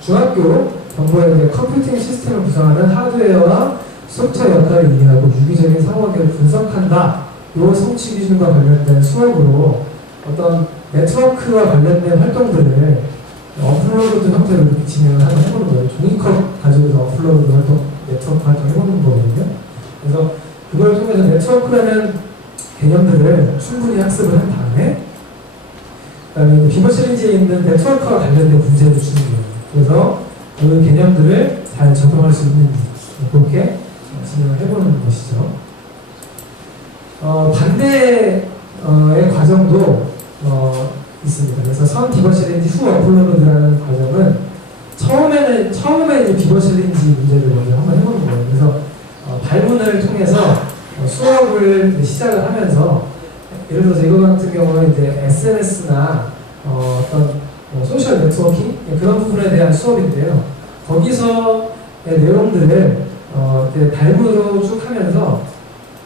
중학교 정보의 컴퓨팅 시스템을 구성하는 하드웨어와 소프트웨어 역할을 이해하고 유기적인 상호관계를 분석한다. 이 성취 기준과 관련된 수업으로 어떤 네트워크와 관련된 활동들을 언플러그드 형태로 이렇게 진행을 한번 해보는 거예요. 종이컵 가지고서 언플러그드 활동, 네트워크 활동 해보는 거거든요. 그래서 그걸 통해서 네트워크라는 개념들을 충분히 학습을 한 다음에 그다음에 비버 챌린지에 있는 네트워크와 관련된 문제를 주는 거예요. 그래서 그 개념들을 잘 적용할 수 있는지 그렇게 진행을 해보는 것이죠. 반대의 과정도 있습니다. 그래서 선 비버 챌린지 후 언플러그드라는 과정은 처음에 이제 비버 챌린지 문제를 먼저 한번 해보는 거예요. 그래서 발문을 통해서 수업을 시작을 하면서 예를 들어서 이거 같은 경우는 이제 SNS나 어떤 소셜 네트워킹 그런 부분에 대한 수업인데요. 거기서의 내용들을 이제 발문으로 쭉 하면서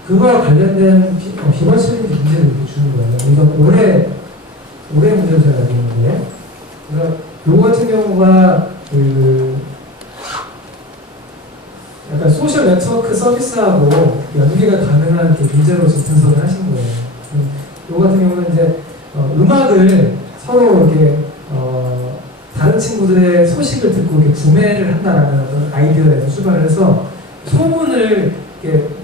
그거와 관련된 비버 챌린지 문제를 이렇게 주는 거예요. 이건 올해 문제로 제가 알고 있는데, 그래서 요거 같은 경우가 약간 소셜 네트워크 서비스하고 연계가 가능한 문제로 지금 분석을 하신 거예요. 요 같은 경우는 이제 음악을 서로 이렇게 다른 친구들의 소식을 듣고 이렇게 구매를 한다라는 어떤 아이디어에서 출발을 해서 소문을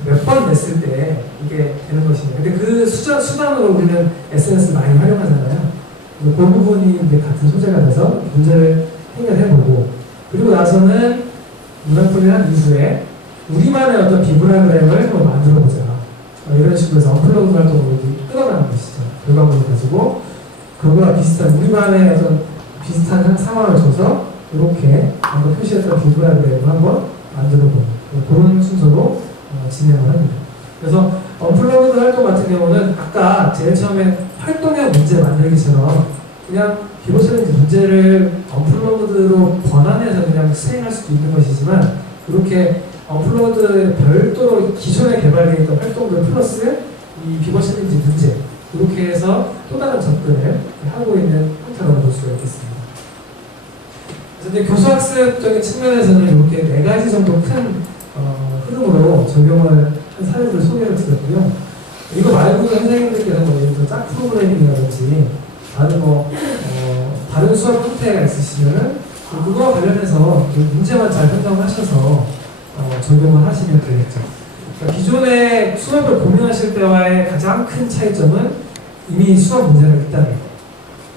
몇 번 냈을 때 이게 되는 것입니다. 근데 그 수단으로 우리는 SNS를 많이 활용하잖아요. 그 부분이 이제 같은 소재가 돼서 문제를 해결해보고, 그리고 나서는 문학풀이를 한 이후에 우리만의 어떤 비브라그램을 만들어보자. 이런 식으로 해서 언플러그드 활동으로 끌어가는 것이죠. 결과물을 가지고 그거와 비슷한 우리만의 어떤 비슷한 상황을 줘서 이렇게 한번 표시했던 비브라그램을 한번 만들어보는 그런 순서로 진행을 합니다. 그래서 언플러그드 활동 같은 경우는 아까 제일 처음에 활동형 문제 만들기처럼 그냥 비보 챌린지 문제를 언플러그드로 번안해서 그냥 수행할 수도 있는 것이지만, 이렇게 언플러그드 별도로 기존에 개발되어 있던 활동들 플러스 이 비보 챌린지 문제, 이렇게 해서 또 다른 접근을 하고 있는 형태라고 볼 수가 있겠습니다. 그래서 이제 교수학습적인 측면에서는 이렇게 4가지 정도 큰 흐름으로 적용을 한 사례들을 소개를 드렸고요. 이거 말고도 선생님들께서 뭐 예를 들어 짝 프로그래밍이라든지 다른 수업 형태가 있으시면은 그거와 관련해서 문제만 잘 편성하셔서 적용을 하시면 되겠죠. 그러니까 기존의 수업을 공유하실 때와의 가장 큰 차이점은 이미 수업 문제를 있다는 거.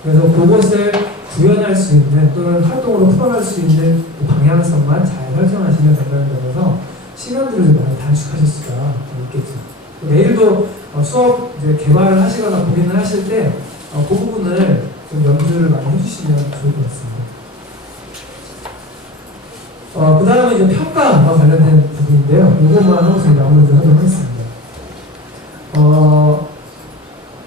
그래서 그것을 구현할 수 있는 또는 활동으로 풀어갈 수 있는 그 방향성만 잘 설정하시면 된다는 점에서 시간들을 좀 많이 단축하실 수가 있겠죠. 내일도 수업 이제 개발을 하시거나 고민을 하실 때 그 부분을 좀 염두를 많이 해주시면 좋을 것 같습니다. 그 다음에 이제 평가와 관련된 부분인데요. 이것만 하고서 마무리를 하도록 하겠습니다.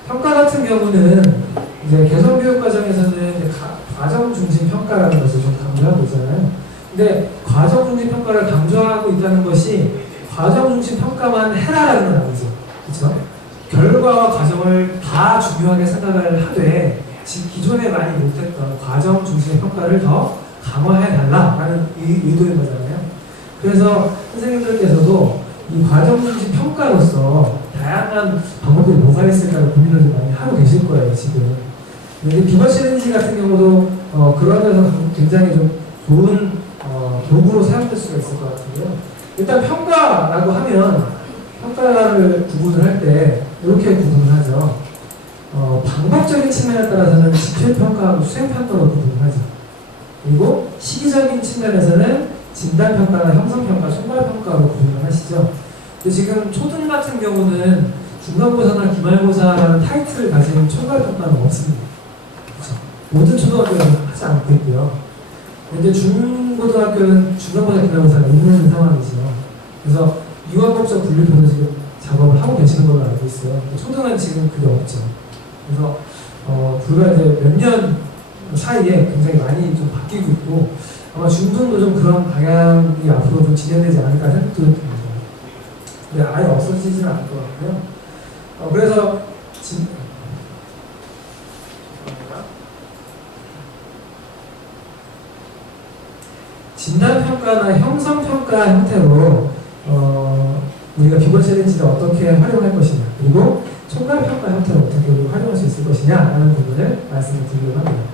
평가 같은 경우는 이제 개성교육 과정에서는 이제 과정 중심 평가라는 것을 좀 강조하고 있잖아요. 근데 과정 중심 평가를 강조하고 있다는 것이 과정 중심 평가만 해라라는 건 아니죠. 그렇죠? 결과와 과정을 다 중요하게 생각을 하되 기존에 많이 못했던 과정 중심의 평가를 더 강화해달라라는 의도인 거잖아요. 그래서 선생님들께서도 이 과정 중심 평가로서 다양한 방법들이 뭐가 있을까를 고민을 좀 많이 하고 계실 거예요, 지금. 근데 비버 챌린지 같은 경우도 그런 데서 굉장히 좀 좋은 도구로 사용될 수가 있을 것 같은데요. 일단 평가라고 하면 평가를 구분을 할 때 이렇게 구분을 하죠. 방법적인 측면에 따라서는 지필평가하고 수행평가로 구분을 하죠. 그리고 시기적인 측면에서는 진단평가나 형성평가, 총괄평가로 구분을 하시죠. 근데 지금 초등 같은 경우는 중간고사나 기말고사라는 타이틀을 가진 총괄평가는 없습니다. 그렇죠? 모든 초등학교는 하지 않고 있고요. 근데 중고등학교는 중간고사, 기말고사가 있는 상황이죠. 그래서 유아법적 분류표도 지금 작업을 하고 계시는 걸로 알고 있어요. 초등은 지금 그게 없죠. 그래서 불과 이제 몇 년 사이에 굉장히 많이 좀 바뀌고 있고, 아마 중등도 좀 그런 방향이 앞으로 좀 진행되지 않을까 생각도 듭니다. 근데 아예 없어지지는 않을 것 같고요. 그래서 진단평가나 형성평가 형태로 우리가 비버 챌린지를 어떻게 활용할 것이냐, 그리고 총괄평가 형태로 어떻게 활용할 수 있을 것이냐라는 부분을 말씀을 드리려고 합니다.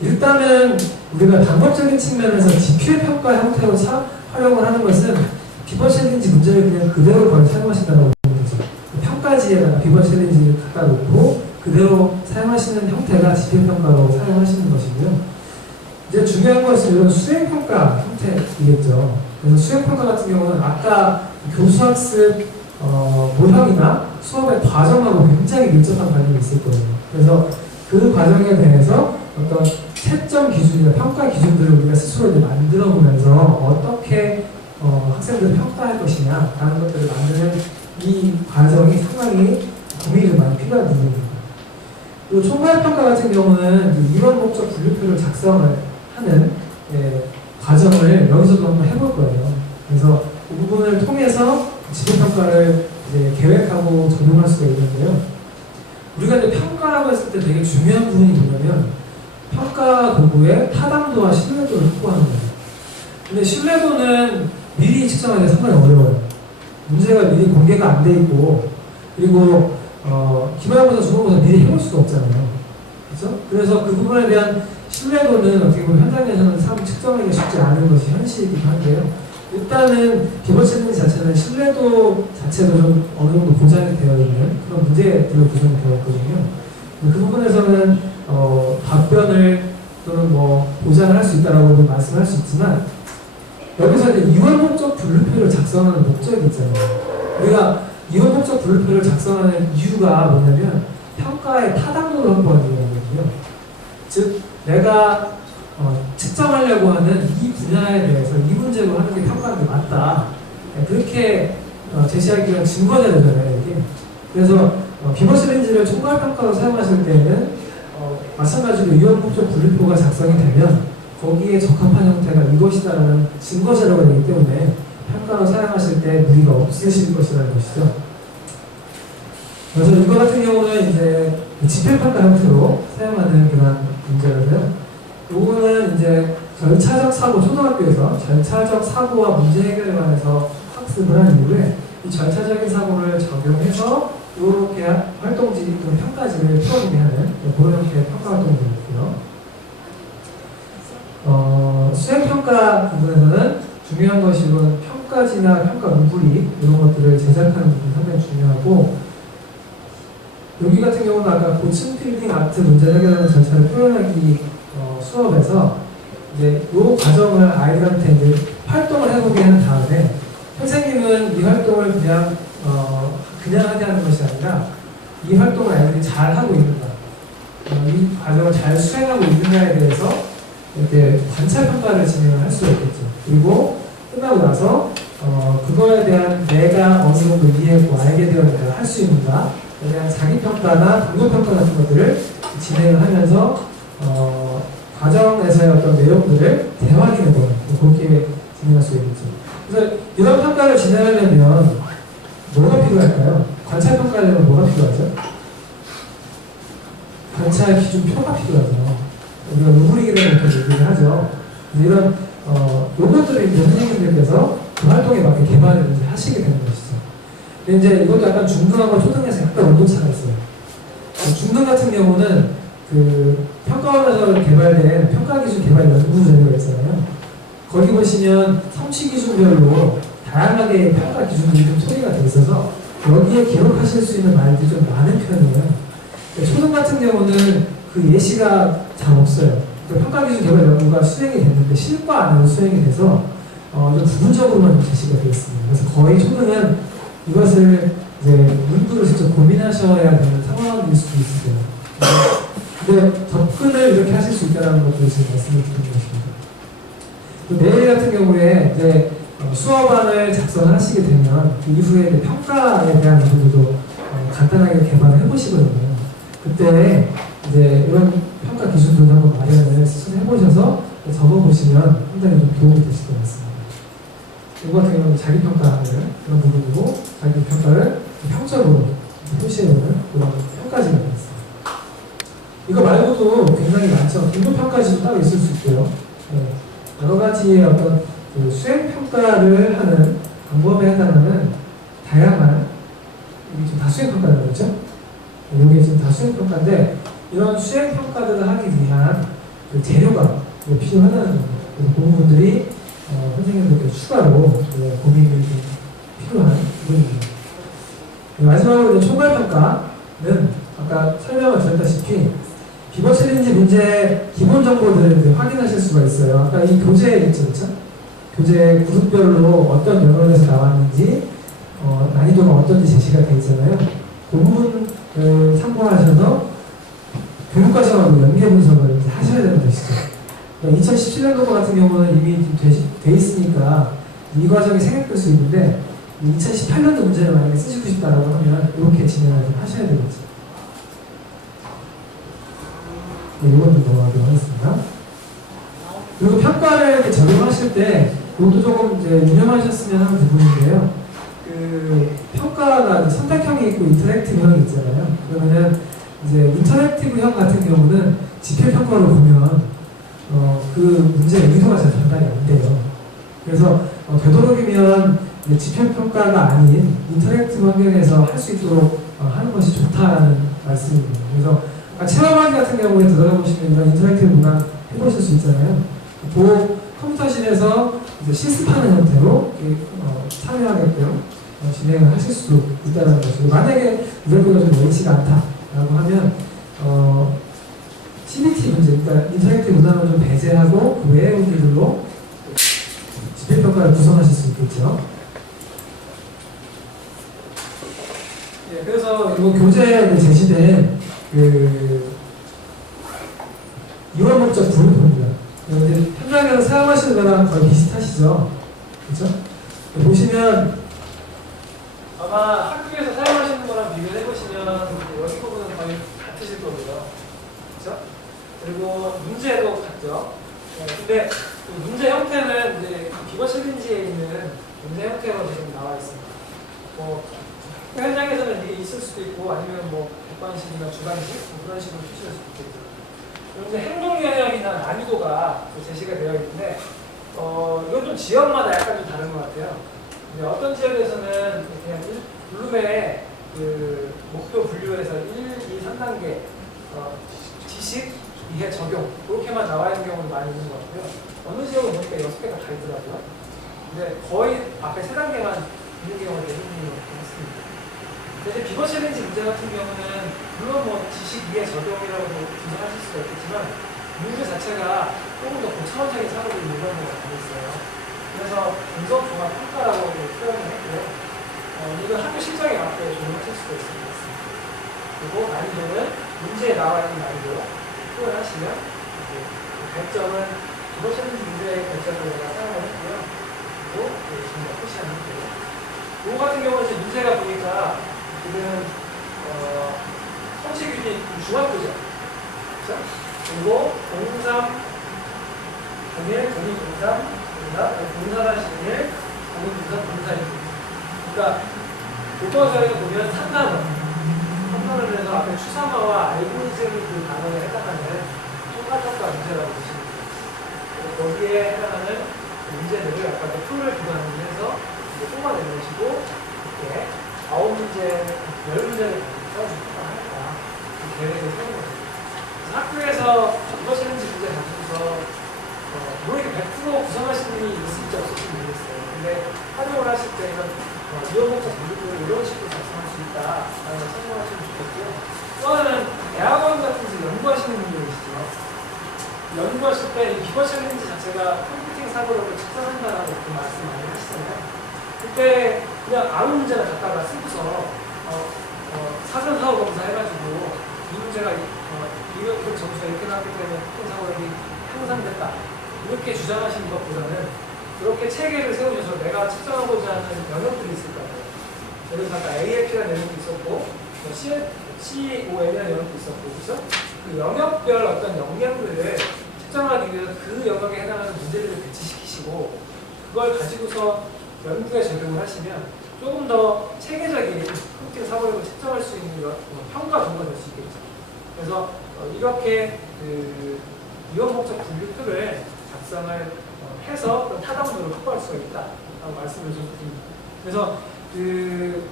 일단은 우리가 방법적인 측면에서 지필평가 형태로 활용을 하는 것은 비버 챌린지 문제를 그냥 그대로 거의 사용하신다고 보면 되죠. 평가지에다가 비버 챌린지를 갖다 놓고 그대로 사용하시는 형태가 지필평가로 사용하시는 것이고요. 이제 중요한 것은 이런 수행평가 형태이겠죠. 그래서 수행평가 같은 경우는 아까 교수학습 모형이나 수업의 과정하고 굉장히 밀접한 관련이 있을 거예요. 그래서 그 과정에 대해서 어떤 채점 기준이나 평가 기준들을 우리가 스스로 이제 만들어 보면서 어떻게 학생들을 평가할 것이냐 라는 것들을 만드는 이 과정이 상당히 고민이 좀 많이 필요한 부분입니다. 그리고 총괄평가 같은 경우는 이런 목적 분류표를 작성을 하는 과정을 여기서도 한번 해볼 거예요. 그래서 그 부분을 통해서 지표평가를 이제 계획하고 적용할 수가 있는데요. 우리가 이제 평가라고 했을 때 되게 중요한 부분이 뭐냐면 평가 도구의 타당도와 신뢰도를 확보하는 거예요. 근데 신뢰도는 미리 측정하기가 상당히 어려워요. 문제가 미리 공개가 안 돼 있고, 그리고 기말고사, 중간고사 미리 해볼 수가 없잖아요. 그렇죠? 그래서 그 부분에 대한 신뢰도는 어떻게 보면 현장에서는 참 측정하기 쉽지 않은 것이 현실이기도 한데요. 일단은 비번 챌린지 자체는 신뢰도 자체도 좀 어느 정도 보장이 되어 있는 그런 문제들로 구성이 되어 있거든요. 그 부분에서는 답변을 또는 뭐 보장을 할 수 있다라고 말씀할 수 있지만 여기서 이제 이원 목적 분류표를 작성하는 목적이 있잖아요. 우리가 이원 목적 분류표를 작성하는 이유가 뭐냐면 평가의 타당도를 한번 이용하거든요. 즉 내가 측정하려고 하는 이 분야에 대해서 이 문제로 하는 게 평가하는 게 맞다. 그렇게 제시하기 위한 증거자료잖아요, 이게. 그래서 비번 챌린지를 총괄 평가로 사용하실 때는 마찬가지로 이원 목적 분류표가 작성이 되면 거기에 적합한 형태가 이것이다라는 증거자료가 되기 때문에 평가로 사용하실 때 무리가 없으실 것이라는 것이죠. 그래서 이거 같은 경우는 이제 지표평가 형태로 사용하는 그런 문제라서요. 요거는 이제 절차적 사고, 초등학교에서 절차적 사고와 문제 해결에 관해서 학습을 한 이후에 이 절차적인 사고를 적용해서 이렇게 활동지 또는 평가지를 풀어내게 하는 그런 형태의 평가 활동들이고요. 수행평가 부분에서는 중요한 것이 이런 평가지나 평가 루브릭 이런 것들을 제작하는 부분이 상당히 중요하고, 여기 같은 경우는 아까 고층 필딩 아트 문제 해결하는 절차를 표현하기 수업에서 이제 이 과정을 아이들한테 이제 활동을 해보게 한 다음에 선생님은 이 활동을 그냥 하게 하는 것이 아니라 이 활동을 아이들이 잘 하고 있는가, 이 과정을 잘 수행하고 있는가에 대해서 이렇게 관찰 평가를 진행을 할 수가 있겠죠. 그리고 끝나고 나서 그거에 대한 내가 어느 정도 이해했고 알게 되었는가, 할 수 있는가에 대한 자기 평가나 동료 평가 같은 것들을 진행을 하면서 과정에서의 어떤 내용들을 대확인해보는 그렇게 진행할 수 있겠죠. 그래서 이런 평가를 진행하려면 뭐가 필요할까요? 관찰 평가하려면 뭐가 필요하죠? 관찰 기준표가 필요하죠. 우리가 루브릭이라고 얘기를 하죠. 이런 요것들을 이제 선생님들께서 그 활동에 맞게 개발을 이제 하시게 되는 것이죠. 근데 이제 이것도 약간 중등하고 초등에서 약간 온도차가 있어요. 중등 같은 경우는 그 평가원에서 개발된 평가기준 개발 연구 자료가 있잖아요. 거기 보시면 성취 기준별로 다양하게 평가 기준들이 좀 소개가 돼 있어서 여기에 기록하실 수 있는 말들이 좀 많은 편이에요. 초등 같은 경우는 그 예시가 잘 없어요. 그 평가기준 개발 연구가 수행이 됐는데 실과 안으로 수행이 돼서 좀 부분적으로만 제시가 되어 있습니다. 그래서 거의 초등은 이것을 이제 문구로 직접 고민하셔야 되는 상황일 수도 있으세요. 근데 접근을 이렇게 하실 수 있다는 것도 지금 말씀을 드리는 것입니다. 내일 같은 경우에 이제 수업안을 작성하시게 되면 그 이후에 이제 평가에 대한 부분도 간단하게 개발을 해보시거든요. 그때 이제 이런 평가 기준들도 한번 마련을 스스로 해보셔서 적어보시면 상당히 좀 도움이 되실 것 같습니다. 이거 같은 경우는 자기 평가하는 그런 부분이고, 자기 평가를 평점으로 표시해오는 그런 평가지가 있습니다. 이거 말고도 굉장히 많죠. 등급 평가지도 따로 있을 수 있고요. 네. 여러 가지의 어떤 그 수행 평가를 하는 방법에 해당하는 다양한, 이게 지금 다 수행 평가라고 그랬죠? 이게 지금 다 수행 평가인데, 이런 수행 평가들을 하기 위한 그 재료가 필요하다는 겁니다. 그 부분들이 선생님들께 추가로 고민이 좀 필요한 부분입니다. 마지막으로 총괄 평가는 아까 설명을 드렸다시피 비번 챌린지 문제 기본 정보들을 확인하실 수가 있어요. 아까 이 교재 있죠, 그렇죠? 교재 그룹별로 어떤 연원에서 나왔는지, 난이도가 어떤지 제시가 되어 있잖아요. 그 부분을 참고하셔서 교육과정하고 연계 분석을 하셔야 되는 것이죠. 2017년도 같은 경우는 이미 돼 있으니까 이 과정이 생략될 수 있는데, 2018년도 문제를 만약에 쓰시고 싶다라고 하면 이렇게 진행을 좀 하셔야 되겠죠. 네, 이건 좀 넘어가도록 하겠습니다. 그리고 평가를 이렇게 적용하실 때 이것도 조금 이제 유념하셨으면 하는 부분인데요. 그 평가가 선택형이 있고 인터랙티브형이 있잖아요. 그러면은 이제 인터랙티브형 같은 경우는 지표 평가로 보면 그 문제의 의도가 잘 전달이 안 돼요. 그래서 되도록이면 지표 평가가 아닌 인터랙티브 환경에서 할 수 있도록 하는 것이 좋다라는 말씀입니다. 그래서 체험하기 같은 경우에 들어가 보시면 이런 인터랙티브 문항 해보실 수 있잖아요. 그 컴퓨터실에서 이제 실습하는 형태로 참여하게끔 진행을 하실 수 있다는 거죠. 만약에 이런 거가 좀 여의치가 않다라고 하면 CBT 문제, 그러니까 인터랙티브 문항을 좀 배제하고 그 외의 문제들로 집필평가를 구성하실 수 있겠죠. 네, 그래서 이거 교재에 제시된 그 이원 목적 분류입니다. 이제 현장에서 사용하시는 거랑 거의 비슷하시죠, 그렇죠? 보시면 아마 학교에서 사용하시는 거랑 비교해 보시면 여기 부분은 거의 같으실 거고요, 그렇죠? 그리고 문제도 같죠. 근데 그 문제 형태는 이제 비거 챌린지에 있는 문제 형태로 지금 나와 있습니다. 현장에서는 이게 있을 수도 있고 아니면 객관식이나 주관식 그런 식으로 표시할 수도 있겠죠. 그런데 행동 영역이나 난이도가 제시가 되어 있는데 이건 좀 지역마다 약간 좀 다른 것 같아요. 근데 어떤 지역에서는 그냥 블룸의 그 목표 분류에서 1, 2, 3단계 지식, 이해, 적용 이렇게만 나와 있는 경우도 많이 있는 것 같고요. 어느 지역은 보니까 6개가 다 있더라고요. 근데 거의 앞에 3단계만 있는 경우가 대부분인 것 같습니다. 근데 비거 챌린지 문제 같은 경우는 물론 지식, 이해, 적용이라고 분석하실 수가 있겠지만 문제 자체가 조금 더 고차원적인 사고를 요구하는 것 같아 있어요. 그래서 분석 종합 평가라고 표현을 했고요. 이건 학교 실정에 맞게 적용하실 수가 있을 것 같습니다. 그리고 난이도는 문제에 나와 있는 난이도 표현하시면 100점은 비거 챌린지 문제의 100점을 내가 사용을 했고요. 그리고 지금 표시하는 거예요. 이거 같은 경우는 이제 문제가 보니까 지금 성취 기준이 중학교죠. 그렇죠? 그리고 03, 01, 02, 03, 공사란 시일, 02, 03, 04. 그러니까 교과서에 보면 3단원을 해서 앞에 추상화와 알고리즘 그 단어에 해당하는 총괄평가 문제라고 보시면 돼요. 거기에 해당하는 문제들을 아까 풀을 기반으로 해서 뽑아내시고 이렇게 9문제, 10문제를 써주고 하니까 그 계획을 세우는 거죠. 학교에서 비거 챌린지 문제 가지고서 물론 이게 100% 구성하시는 분이 있을지 없을지 모르겠어요. 근데 활용을 하실 때는 이원목적 분류를 이런 식으로 작성할 수 있다라는 걸 생각하시면 좋겠고요. 또 하나는 대학원 같은 데서 연구하시는 분들 계시죠. 연구하실 때 이 비거 챌린지 자체가 컴퓨팅 사고력을 측정한다라고 그 말씀 많이 하시잖아요. 그때 그냥 아무 문제나 갖다가 쓰고서 사전 사고 검사 해가지고 이 문제가 그 점수가 이렇게 나왔기 때문에 컴퓨팅 사고력이 향상됐다 이렇게 주장하시는 것보다는 그렇게 체계를 세우셔서 내가 측정하고자 하는 영역들이 있을 거예요. 예를 들어서 아까 AF라는 영역도 있었고 COM이라는 영역도 있었고 그렇죠? 그 영역별 어떤 역량들을 측정하기 위해서 그 영역에 해당하는 문제들을 배치시키시고 그걸 가지고서 연구에 적용을 하시면 조금 더 체계적인 컴퓨팅 사고력을 측정할 수 있는 평가 도구가 될 수 있겠죠. 그래서 이렇게 그 이원 목적 분류 틀을 작성을 해서 타당도를 확보할 수가 있다라고 말씀을 좀 드립니다. 그래서 그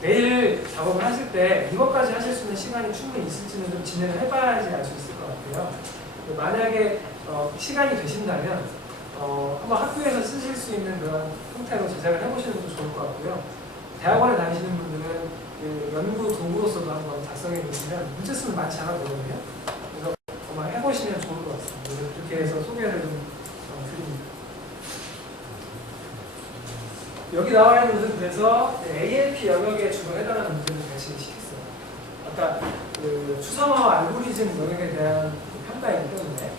내일 작업을 하실 때 이것까지 하실 수 있는 시간이 충분히 있을지는 좀 진행을 해봐야지 알 수 있을 것 같아요. 만약에 시간이 되신다면 한번 학교에서 쓰실 수 있는 그런 형태로 제작을 해보시는 것도 좋을 것 같고요. 대학원에 다니시는 분들은 그 연구 도구로서도 한번 작성해 보시면 문제 수는 많지 않아 보거든요. 그래서 한번 해보시면 좋을 것 같습니다. 이렇게 해서 소개를 좀 드립니다. 여기 나와 있는 것은 그래서 ALP 영역에 주로 해당하는 문제를 배치시켰어요. 아까 그 추상화와 알고리즘 영역에 대한 평가이기 때문에.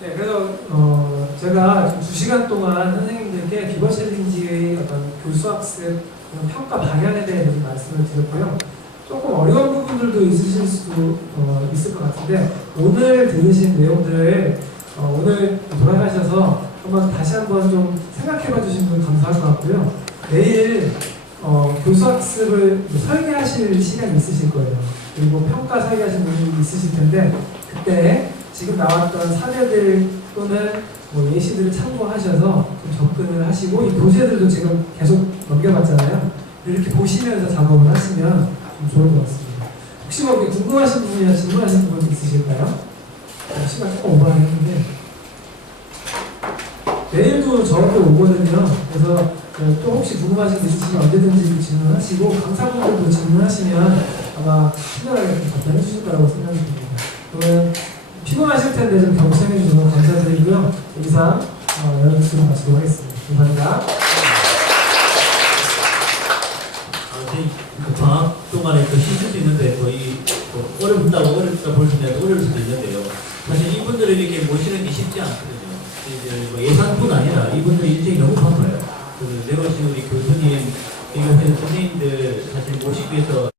네, 그래서 제가 2시간 동안 선생님들께 비거 챌린지의 어떤 교수학습 평가 방향에 대해서 말씀을 드렸고요. 조금 어려운 부분들도 있으실 수도 있을 것 같은데 오늘 들으신 내용들을 오늘 돌아가셔서 다시 한번 좀 생각해봐 주시면 감사할 것 같고요. 내일 교수학습을 설계하실 시간이 있으실 거예요. 그리고 평가 설계하신 분이 있으실 텐데 그때 지금 나왔던 사례들 또는 예시들을 참고하셔서 좀 접근을 하시고 이 교재들도 지금 계속 넘겨봤잖아요. 이렇게 보시면서 작업을 하시면 좀 좋을 것 같습니다. 혹시 궁금하신 부분이나 질문하신 부분 있으실까요? 시간 조금 오버하겠는데 내일도 저한테 오거든요. 그래서 또 혹시 궁금하신 게 있으시면 언제든지 질문하시고 강사분들도 질문하시면 아마 친절하게 좀 답변해 주실 거라고 생각이 듭니다. 그러면 피곤하실 텐데 좀 경청해 주셔서 감사드리고요. 이상 여러분 수업 마치도록 하겠습니다. 감사합니다. 그 방학 동안에 또 쉴 수도 있는데 거의 어렵다 볼 수 있는데 어려울 수도 있는데요. 사실 이분들을 이렇게 모시는 게 쉽지 않거든요. 이제 뭐 예산뿐 아니라 이분들이 일정이 너무 바빠요. 그 내고시 우리 교수님, 이거 선생님들 사실 모시기 위해서